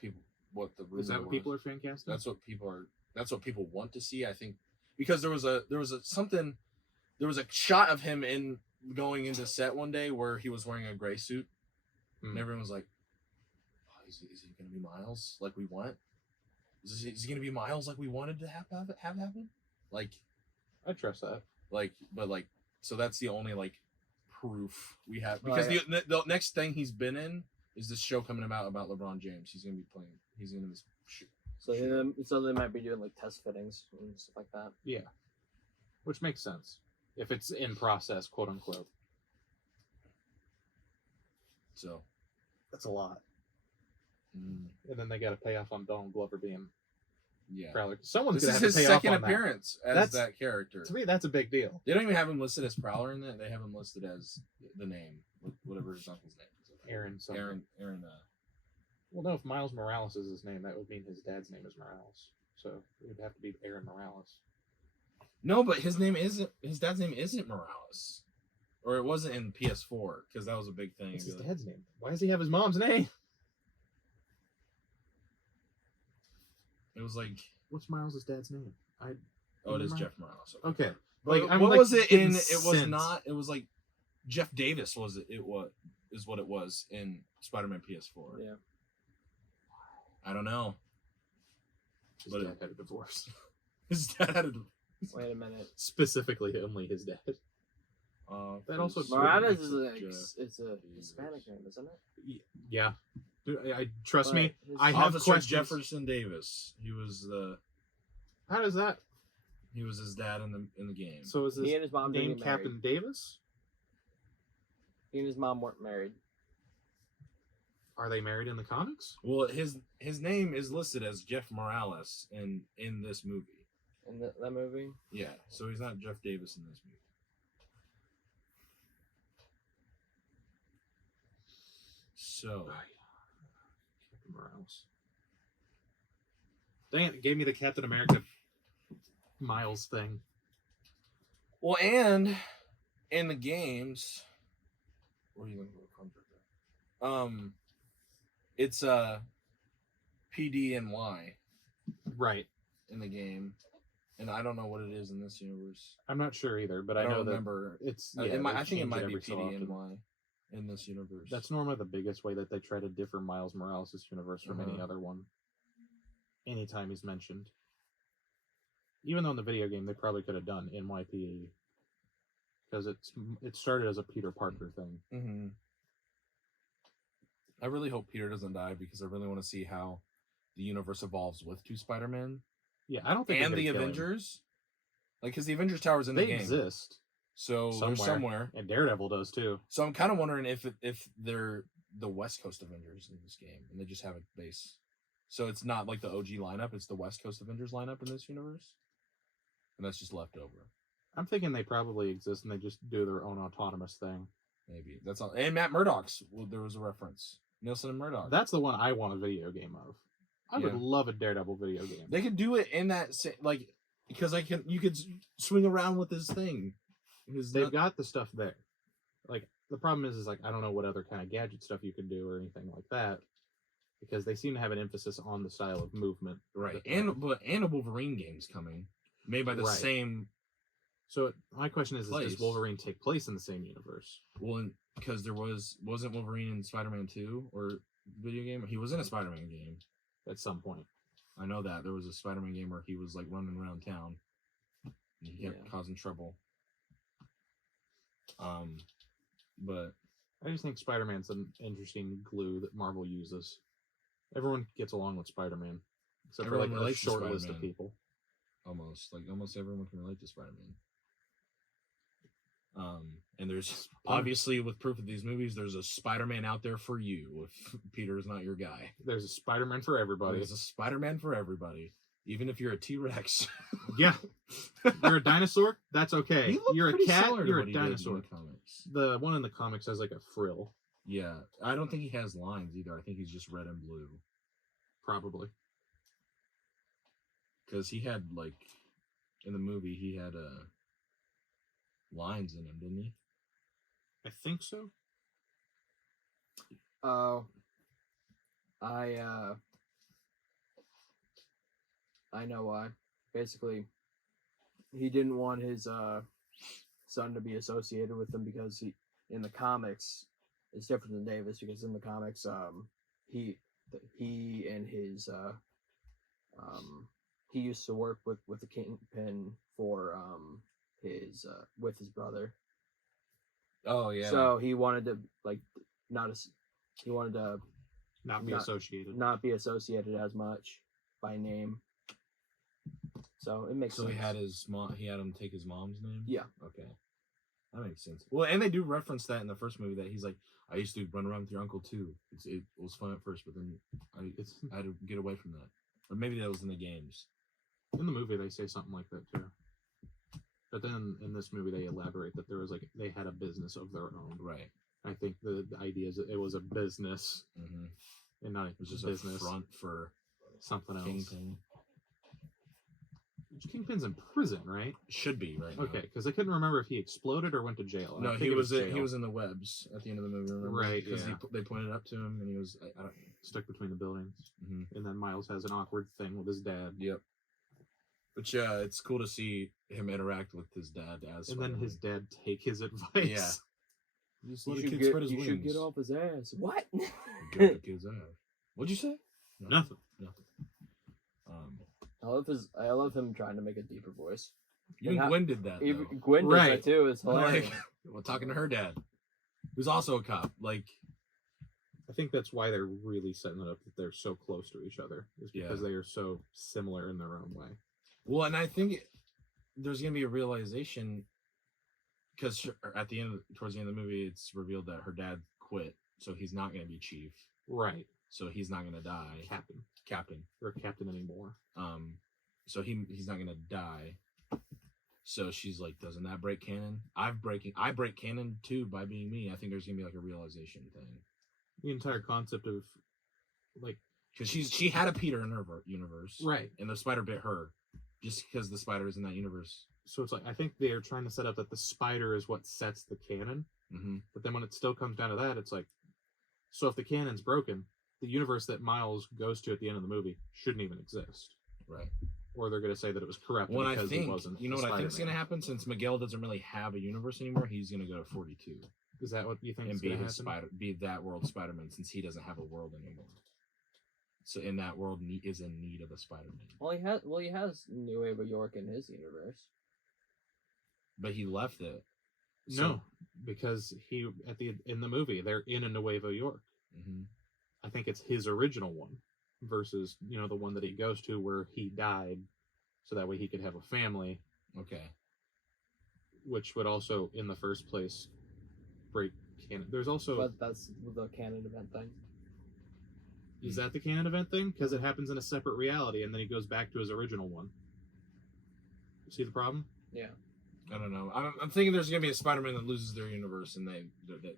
people what the rumor Is that what was. people are fan casting? That's what people want to see, I think, because there was a shot of him going into set one day where he was wearing a gray suit, and everyone was like, oh, is he going to be Miles like we want? Is he going to be Miles like we wanted to have happen? Like, I trust that. So that's the only proof we have, because the next thing he's been in is this show coming about LeBron James. He's going to be playing. He's in this show. So they might be doing test fittings and stuff like that. Yeah, which makes sense if it's in process, quote unquote. So that's a lot. And then they got to pay off on Donald Glover being Prowler. Someone's this gonna is have his to pay second off on appearance that. as that character. To me, that's a big deal. They don't even have him listed as Prowler in that. They have him listed as the name, whatever his uncle's name is. Aaron. Something. Aaron. Well, no. If Miles Morales is his name, that would mean his dad's name is Morales. So it would have to be Aaron Morales. No, but his dad's name isn't Morales, or it wasn't in PS4 because that was a big thing. It's his dad's name. Why does he have his mom's name? It was like, what's Miles' dad's name? it is Jeff Morales. Okay. What was it in? It was not. It was like Jeff Davis was it? It was is what it was in Spider-Man PS4. Yeah. I don't know. His dad had a divorce. His dad had a divorce. Wait a minute. Specifically, only his dad. That also Morales is a Hispanic name, isn't it? Yeah. Trust me. I have Officer questions. Jefferson Davis. He was How does that? He was his dad in the game. So is He and his mom name didn't get married. Captain Davis? He and his mom weren't married. Are they married in the comics? Well, his name is listed as Jeff Morales in this movie. In that movie? Yeah, so he's not Jeff Davis in this movie. So, Captain Morales. Dang it gave me the Captain America Miles thing. well, and in the games, what are you looking for? It's PD and Y Right. in the game, and I don't know what it is in this universe. I'm not sure either, but I don't know remember. that it's. I think it might be every so PD and often. Y in this universe. That's normally the biggest way that they try to differ Miles Morales' universe from any other one. Anytime he's mentioned. Even though in the video game they probably could have done NYPD. Because it started as a Peter Parker thing. Mm-hmm. I really hope Peter doesn't die because I really want to see how the universe evolves with two Spider-Man. Yeah, I don't think and the Avengers. Because the Avengers Tower's in the game. They exist. So they're somewhere. And Daredevil does too. So I'm kind of wondering if they're the West Coast Avengers in this game and they just have a base So it's not like the OG lineup; it's the West Coast Avengers lineup in this universe, and that's just left over. I'm thinking they probably exist and they just do their own autonomous thing. Maybe that's all. And Matt Murdock's. Well, there was a reference. Nielsen and Murdock. That's the one I want a video game of. I would love a Daredevil video game. They could do it in that like because you could swing around with this thing. They've got the stuff there. Like the problem is like I don't know what other kind of gadget stuff you could do or anything like that, because they seem to have an emphasis on the style of movement. Right, and a Wolverine game's coming, made by the same. So my question is does Wolverine take place in the same universe? Well, because there wasn't Wolverine in Spider-Man 2 or video game? He was in a Spider-Man game at some point. I know that there was a Spider-Man game where he was like running around town and he kept causing trouble. But I just think Spider-Man's an interesting glue that Marvel uses. Everyone gets along with Spider-Man, except for like a short list of people. Almost everyone can relate to Spider-Man. And there's obviously with proof of these movies, there's a Spider-Man out there for you if Peter's not your guy. There's a Spider-Man for everybody. There's a Spider-Man for everybody, even if you're a T-Rex. Yeah, you're a dinosaur. That's okay. You're a cat. You're a dinosaur. The one in the comics has like a frill. Yeah, I don't think he has lines either. I think he's just red and blue. Probably. Because he had like in the movie he had lines in him, didn't he? I think so. Oh, I know why. Basically, he didn't want his son to be associated with him because in the comics it's different than Davis, because in the comics he and his he used to work with the Kingpin for his with his brother. Oh yeah. So he wanted to not be associated. Not be associated as much by name. So it makes sense. So he had he had him take his mom's name? Yeah. Okay. That makes sense. Well, and they do reference that in the first movie that he's like, I used to run around with your uncle too. It was fun at first, but then I had to get away from that. Or maybe that was in the games. In the movie, they say something like that too. But then in this movie, they elaborate that there was they had a business of their own. Right. I think the idea is that it was a business, and not just business. A front for something else. Kingpin. Kingpin's in prison, right? Should be right. Okay, because I couldn't remember if he exploded or went to jail. No, he was in the webs at the end of the movie. Remember? Right. Because they pointed up to him and he was stuck between the buildings. And then Miles has an awkward thing with his dad. Yep. But yeah, it's cool to see him interact with his dad and then his dad take his advice. Yeah. Just let you should get off his ass. What? Get the kid's ass. What'd you say? Nothing. I love him trying to make a deeper voice. Even Gwen did that. Gwen did that too. It's hilarious. Well, talking to her dad, who's also a cop. Like, I think that's why they're really setting it up that they're so close to each other, is because they are so similar in their own way. Well, and I think there's gonna be a realization because at the end, towards the end of the movie, it's revealed that her dad quit, so he's not gonna be chief. Right. So he's not gonna die. Captain. Or captain anymore. So he's not gonna die. So she's like, doesn't that break canon? I break canon too by being me. I think there's gonna be like a realization thing. The entire concept of because she had a Peter in her universe, right? And the spider bit her, just because the spider is in that universe. So it's I think they are trying to set up that the spider is what sets the canon. But then when it still comes down to that, it's so if the canon's broken, the universe that Miles goes to at the end of the movie shouldn't even exist. Right. Or they're going to say that it was corrupt because it wasn't. You know what I think is going to happen? Since Miguel doesn't really have a universe anymore, he's going to go to 42. Is that what you think? And be that world Spider-Man, since he doesn't have a world anymore. So in that world, is in need of a Spider-Man. Well, he has New Wave of York in his universe. But he left it. So, no, because in the movie they're in a Nuevo York. I think it's his original one versus the one that he goes to where he died, so that way he could have a family. Okay. Which would also, in the first place, break canon. There's also but that's the canon event thing. Is that the canon event thing? Because it happens in a separate reality, and then he goes back to his original one. See the problem? Yeah. I don't know. I'm thinking there's gonna be a Spider-Man that loses their universe, and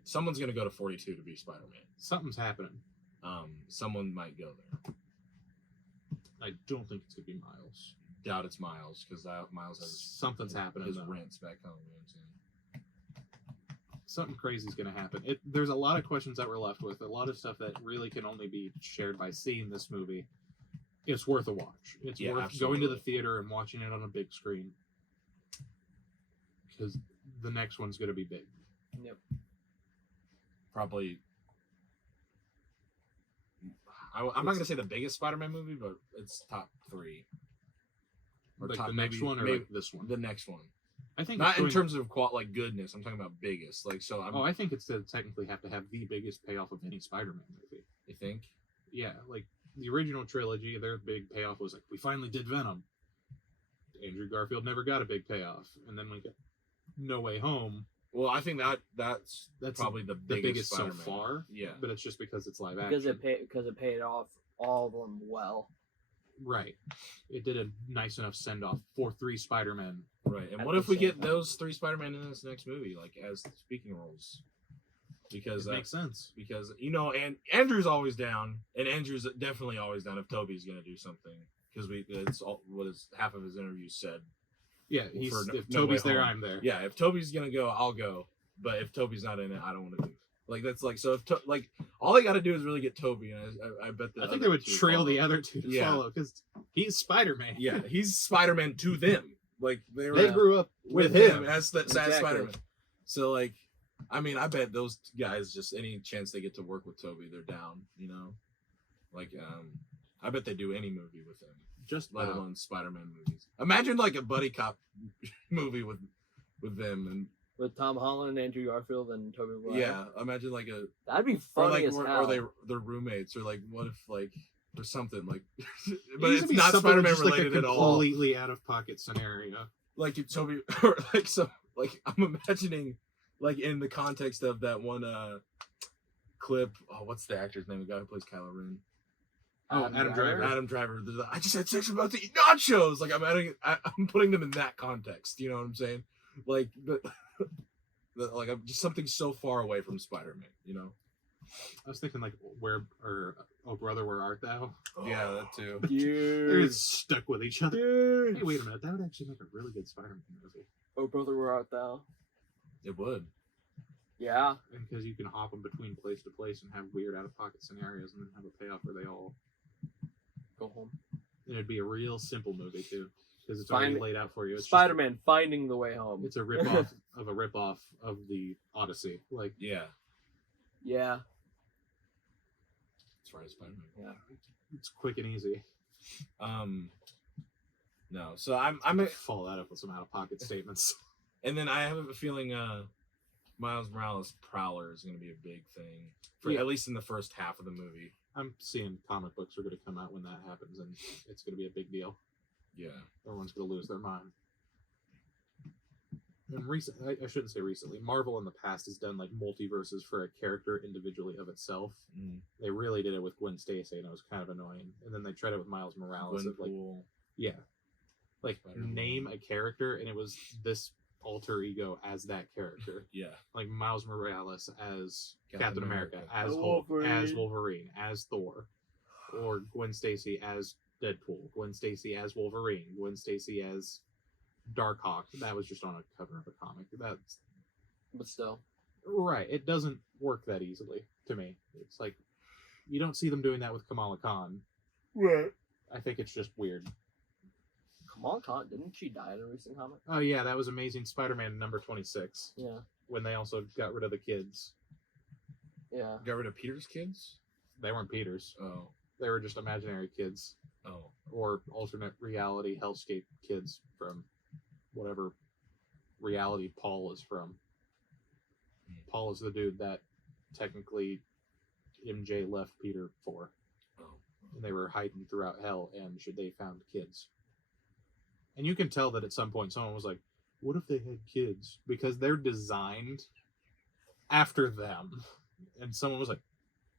someone's gonna go to 42 to be Spider-Man. Something's happening. Someone might go there. I don't think it's gonna be Miles. Doubt it's Miles, because Miles has something's happening. His rents back home. You know what I'm saying? Something crazy is going to happen. There's a lot of questions that we're left with. A lot of stuff that really can only be shared by seeing this movie. It's worth a watch. It's worth absolutely. going to the theater and watching it on a big screen. Because the next one's going to be big. Yep. Probably. I'm not going to say the biggest Spider-Man movie, but it's top 3. Or like the next one, or maybe like this one? The next one. I think not in terms of goodness. I'm talking about biggest. Like so. I think it's to technically have to have the biggest payoff of any Spider-Man movie. You think? Yeah, like the original trilogy, their big payoff was like, we finally did Venom. Andrew Garfield never got a big payoff, and then we got No Way Home. Well, I think that's probably the biggest so far. Yeah, but it's just because it's live action. Because it paid off all of them well. Right. It did a nice enough send off for 3 Spider-Men. Right. And what if we get those 3 Spider-Men in this next movie, like as speaking roles? Because it makes sense. Because and Andrew's always down, and Andrew's definitely always down if Toby's going to do something. Because it's all what half of his interview said. Yeah, if Toby's there, I'm there. Yeah, if Toby's gonna go, I'll go. But if Toby's not in it, I don't want to do it. Like that's like so. If all they got to do is really get Toby, and I bet I think they would trail the other 2 to follow because he's Spider-Man. Yeah, he's Spider-Man to them. Like they grew up with him as that sad Spider-Man. So like, I mean, I bet those guys just any chance they get to work with Toby, they're down. You know, like I bet they do any movie with him. Just let alone Spider-Man movies. Imagine like a buddy cop movie with them and with Tom Holland, Andrew Garfield, and Tobey Maguire. Yeah, imagine like that'd be funny as hell. Or they're roommates, or like what if like or something like, but it's not Spider-Man related like at all. Completely out of pocket scenario. Like if Toby or like so like I'm imagining like in the context of that one clip. Oh, what's the actor's name? The guy who plays Kylo Ren. Adam Driver. Adam Driver. I just had sex about to eat nachos. Like I'm putting them in that context. You know what I'm saying? Like, but like I'm just something so far away from Spider-Man. You know. I was thinking like Oh Brother, Where Art Thou? Yeah, that too. They're stuck with each other. Hey, wait a minute. That would actually make a really good Spider-Man movie. Oh Brother, Where Art Thou? It would. Yeah. And because you can hop them between place to place and have weird out-of-pocket scenarios and then have a payoff where they all go home. And it'd be a real simple movie, too. Because it's already laid out for you. It's Spider-Man finding the way home. It's a rip-off of a rip-off of the Odyssey. Like, yeah. Yeah. That's right, Spider-Man. Yeah. It's quick and easy. No, so I'm follow that up with some out-of-pocket statements. And then I have a feeling Miles Morales Prowler is going to be a big thing for at least in the first half of the movie. I'm seeing comic books are going to come out when that happens, and it's going to be a big deal. Yeah, everyone's going to lose their mind. And I shouldn't say recently. Marvel in the past has done like multiverses for a character individually of itself. Mm. They really did it with Gwen Stacy, and it was kind of annoying. And then they tried it with Miles Morales. Like name a character, and it was this alter ego as that character. Yeah, like Miles Morales as Captain America, as Hulk, as Wolverine, as Thor, or Gwen Stacy as Deadpool, Gwen Stacy as Wolverine, Gwen Stacy as Darkhawk. That was just on a cover of a comic. But still, right? It doesn't work that easily to me. It's like you don't see them doing that with Kamala Khan. Right. I think it's just weird. Kamala Khan, didn't she die in a recent comic? Oh yeah, that was Amazing Spider-Man number 26. Yeah. When they also got rid of the kids. Yeah. Got rid of Peter's kids? They weren't Peter's. Oh. They were just imaginary kids. Oh. Or alternate reality hellscape kids from whatever reality Paul is from. Paul is the dude that technically MJ left Peter for. Oh. And they were hiding throughout hell, and they found kids. And you can tell that at some point someone was like, what if they had kids? Because they're designed after them. And someone was like,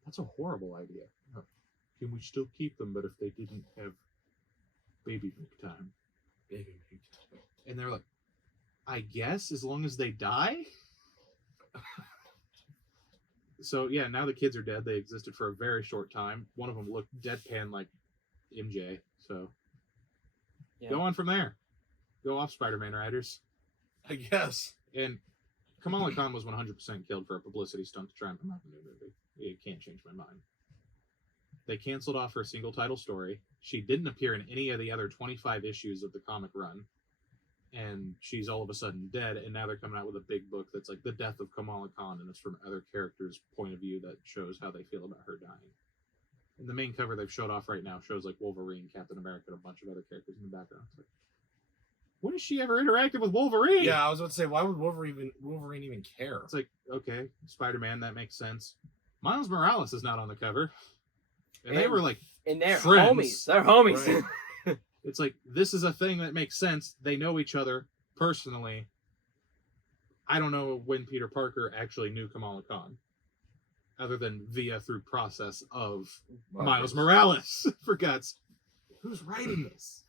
that's a horrible idea. can we still keep them? But if they didn't have baby milk time, and they're like, I guess as long as they die. So yeah, now the kids are dead. They existed for a very short time. One of them looked deadpan like MJ. So go on from there. Go off, Spider-Man writers. I guess. And Kamala Khan was 100% killed for a publicity stunt to try and promote the new movie. It can't change my mind. They canceled off her single title story. She didn't appear in any of the other 25 issues of the comic run. And she's all of a sudden dead, and now they're coming out with a big book that's like the death of Kamala Khan, and it's from other characters' point of view that shows how they feel about her dying. And the main cover they've showed off right now shows like Wolverine, Captain America, and a bunch of other characters in the background. It's like, when has she ever interacted with Wolverine? Yeah, I was about to say, why would Wolverine even care? It's like, okay, Spider-Man, that makes sense. Miles Morales is not on the cover. And they were like, and they're friends. homies. They're homies. Right. It's like, this is a thing that makes sense. They know each other personally. I don't know when Peter Parker actually knew Kamala Khan, other than through process of Miles Morales. For God's sake, who's writing this?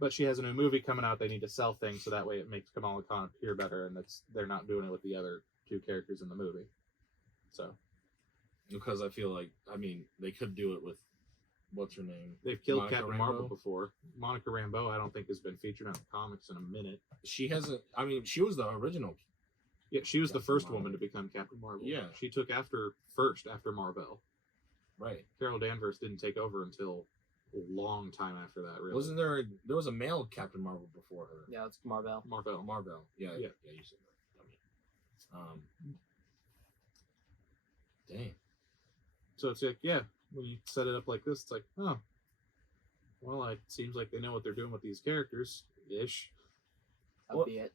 But she has a new movie coming out. They need to sell things so that way it makes Kamala Khan appear better, and they're not doing it with the other two characters in the movie. So, because I feel like, I mean, they could do it with, what's her name? They've killed Monica Captain Rambeau? Marvel before. Monica Rambeau, I don't think, has been featured on the comics in a minute. She hasn't. I mean, she was the original. Yeah, she was the Captain first Marvel. woman to become Captain Marvel. Yeah. She took after Marvel. Right. Carol Danvers didn't take over until a long time after that, really. Wasn't there? There was a male Captain Marvel before her. Yeah, it's Marvel. Marvel. Yeah. Yeah. Yeah. You said that. Dang. So it's like, yeah, when you set it up like this, it's like, oh, well, it seems like they know what they're doing with these characters, ish. That'd be it.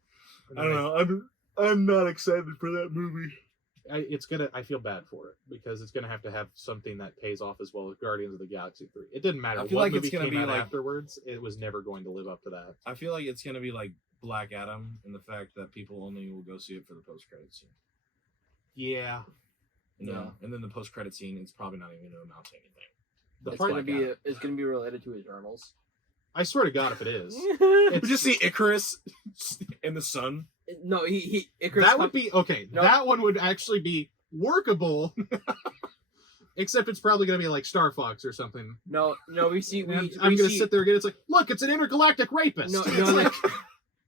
I don't know. I'm not excited for that movie. I feel bad for it because it's gonna have to have something that pays off as well as Guardians of the Galaxy 3. It didn't matter I feel what like movie it's gonna came be out like- afterwards. It was never going to live up to that. I feel like it's gonna be like Black Adam in the fact that people only will go see it for the post-credit scene. Yeah, You know? Yeah. And then the post-credit scene, it's probably not even gonna amount to anything. It's gonna be related to Eternals. I swear to God, if it is, We just see Icarus in the sun. No, he Icarus that would be okay. No. That one would actually be workable. Except it's probably gonna be like Star Fox or something. No, we see. And We I'm gonna see, sit there again. It's like, look, it's an intergalactic rapist. No, It's no, like,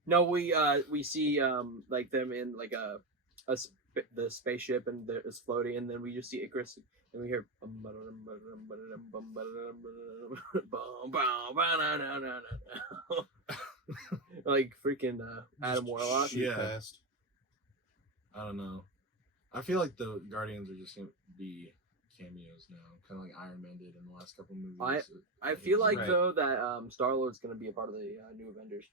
no. We see like them in like the spaceship and it's floating, and then we just see Icarus, and we hear like freaking Adam Warlock. Yeah. fast. I don't know. I feel like the Guardians are just gonna be cameos now, kind of like Iron Man did in the last couple movies. I feel like Right. though that Star-Lord's gonna be a part of the new Avengers.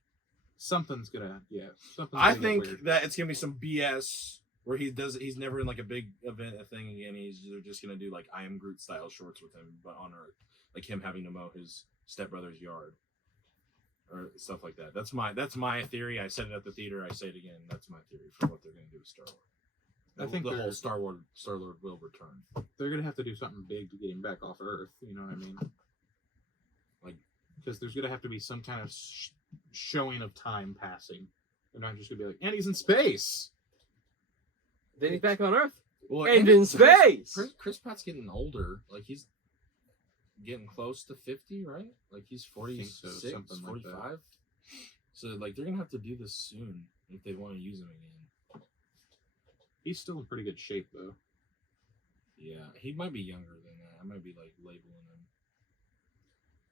Something's gonna, something's I gonna get think weird. that it's gonna be some BS where he's never in like a big event thing again. They're just gonna do like I Am Groot style shorts with him, but on Earth, like him having to mow his stepbrother's yard or stuff like that. That's my theory. I said it at the theater. I say it again. That's my theory for what they're gonna do with Star Lord. I think the they're- whole Star Lord will return. They're gonna have to do something big to get him back off Earth. You know what I mean? Like, because there's gonna have to be some kind of showing of time passing. They're not just gonna be like, and he's in space. Then he's back on Earth Well, and in space. Chris Pratt's getting older. Like he's getting close to 50, right? Like he's 46, so, something like that. 45. So like they're gonna have to do this soon if they want to use him again. He's still in pretty good shape though. Yeah, he might be younger than that. I might be like labeling him.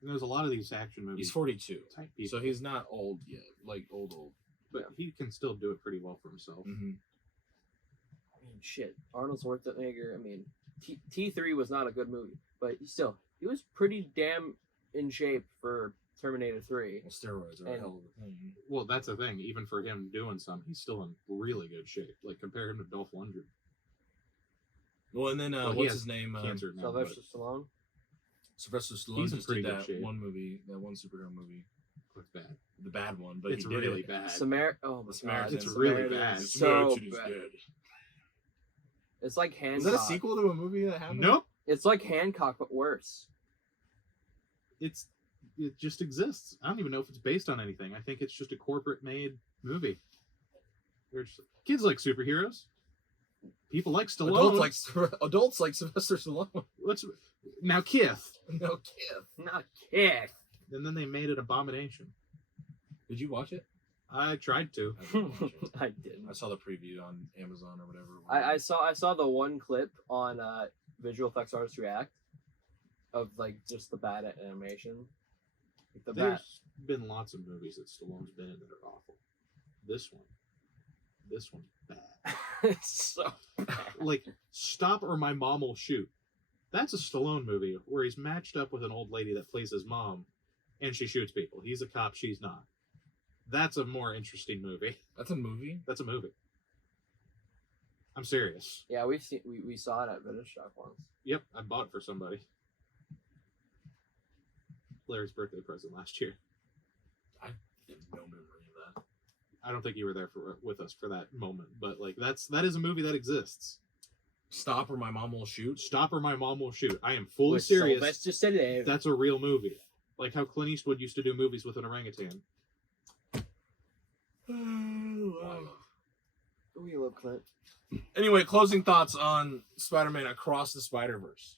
And there's a lot of these action movies. He's 42, type people, so he's not old yet. Like old. but he can still do it pretty well for himself. Mm-hmm. I mean, shit. Arnold Schwarzenegger. I mean, T3 was not a good movie, but still, he was pretty damn in shape for Terminator 3. Well, steroids are a hell of a thing. Well, that's the thing. Even for him doing some, he's still in really good shape. Like compare him to Dolph Lundgren. Well, and then Well, he what's has his name? Cancer now, Sylvester Stallone. Sylvester Stallone He's in just pretty did good that shape. one movie, that one superhero movie, but it's bad. the bad one, but It's he did really it. bad. Oh my The Samaritan. god, It's really Samaritan bad. is So Samaritan is bad. dead. It's like Is Hancock. that a sequel to a movie that happened? Nope. It's like Hancock, but worse. It just exists. I don't even know if it's based on anything. I think it's just a corporate made movie. Kids like superheroes. People like Stallone. Adults like Sylvester Stallone. Now Kith. No Kith. Not Kith. And then they made it Abomination. Did you watch it? I tried to. I didn't watch it. I didn't. I saw the preview on Amazon or whatever. I saw the one clip on Visual Effects Artists React of like just the bad animation. Like the There's been lots of movies that Stallone's been in that are awful. This one's bad. It's so bad. Like Stop or My Mom Will Shoot. That's a Stallone movie where he's matched up with an old lady that plays his mom, and she shoots people. He's a cop, she's not. That's a more interesting movie. That's a movie? That's a movie. I'm serious. Yeah, we saw it at Vintage Shop once. Yep, I bought it for somebody. Larry's birthday present last year. I have no memory of that. I don't think you were there with us for that moment, but like that is a movie that exists. Stop or My Mom Will Shoot? Stop or My Mom Will Shoot. I am fully With serious. Sylvester Stallone. That's a real movie. Like how Clint Eastwood used to do movies with an orangutan. We love Clint. Anyway, closing thoughts on Spider-Man Across the Spider-Verse.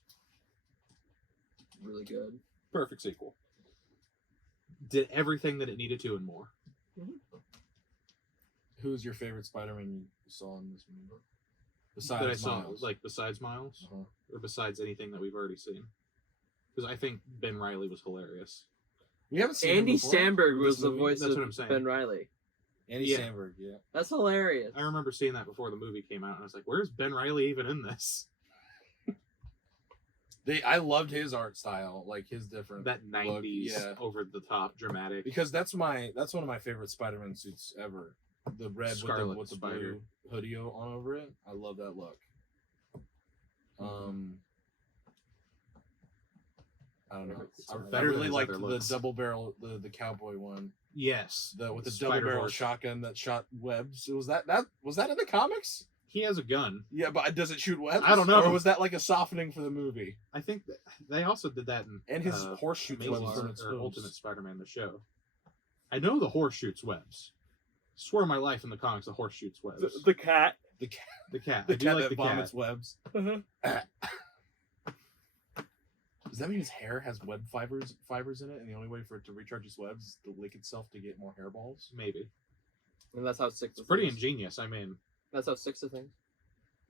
Really good. Perfect sequel. Did everything that it needed to and more. Who's your favorite Spider-Man you saw in this movie? That I Besides saw, Miles. like besides Miles, Uh-huh. or besides anything that we've already seen. Because I think Ben Reilly was hilarious. We haven't seen him Andy before Samberg with was this the movie? voice That's of what I'm saying. Ben Reilly. Andy Yeah. Samberg, yeah. That's hilarious. I remember seeing that before the movie came out, and I was like, "Where's Ben Reilly even in this?" I loved his art style, like his different That '90s yeah. over the top dramatic. because that's one of my favorite Spider-Man suits ever. The red Scarlet with the Spider. blue hoodie on over it. I love that look. I don't know. It's I better than really his like other the looks. double barrel, the cowboy one. Yes, With the Spider double barrel Horse. shotgun that shot webs. Was that in the comics? He has a gun. Yeah, but does it shoot webs? I don't know. Or was that like a softening for the movie? I think that they also did that in And his horse shoots Amazing webs from its or hooves. Ultimate Spider-Man the show. I know the horse shoots webs. Swear my life in the comics, the horse shoots webs. The cat. The cat, The cat. the I do cat like that the vomits cat. webs. Does that mean his hair has web fibers in it, and the only way for it to recharge its webs is to lick itself to get more hairballs? Maybe. And that's how it sticks. It's pretty ingenious. I mean, That's how it sticks to things.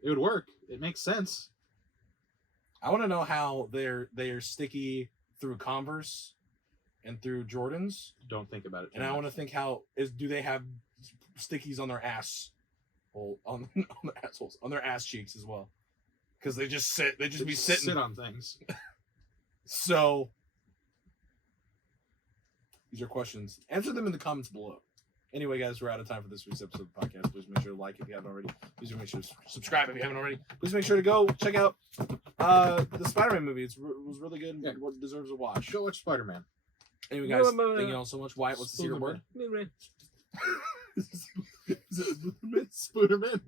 it would work. It makes sense. I want to know how they're sticky through Converse and through Jordans, Don't think about it. and I want to think do they have stickies on their ass, on their assholes, on their ass cheeks as well? Because they just be sitting. Sit on things. So these are questions. Answer them in the comments below. Anyway, guys, we're out of time for this week's episode of the podcast. Please make sure to like if you haven't already. Please make sure to subscribe if you haven't already. Please make sure to go check out the Spider-Man movie. It was really good. Yeah. It deserves a watch. Go watch Spider-Man. Anyway, guys, thank you all so much. Wyatt, what's the secret word? Spooderman.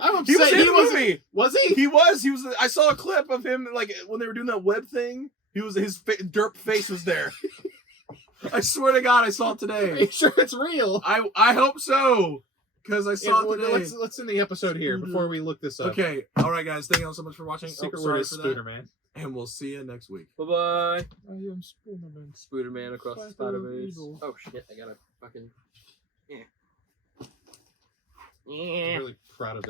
I'm upset. He was in the wasn't- movie. Was he? He was. I saw a clip of him like when they were doing that web thing. His derp face was there. I swear to God, I saw it Are you today. sure it's real? I hope so because I saw it today. Let's end the episode here before we look this up. Okay, all right, guys. Thank you all so much for watching. Secret Sorry word is for that. Spooderman. And we'll see you next week. Bye bye. I am Spooderman. Spooderman across the Spider of Spider-Verse. evil. Oh shit! I gotta fucking. I'm really proud of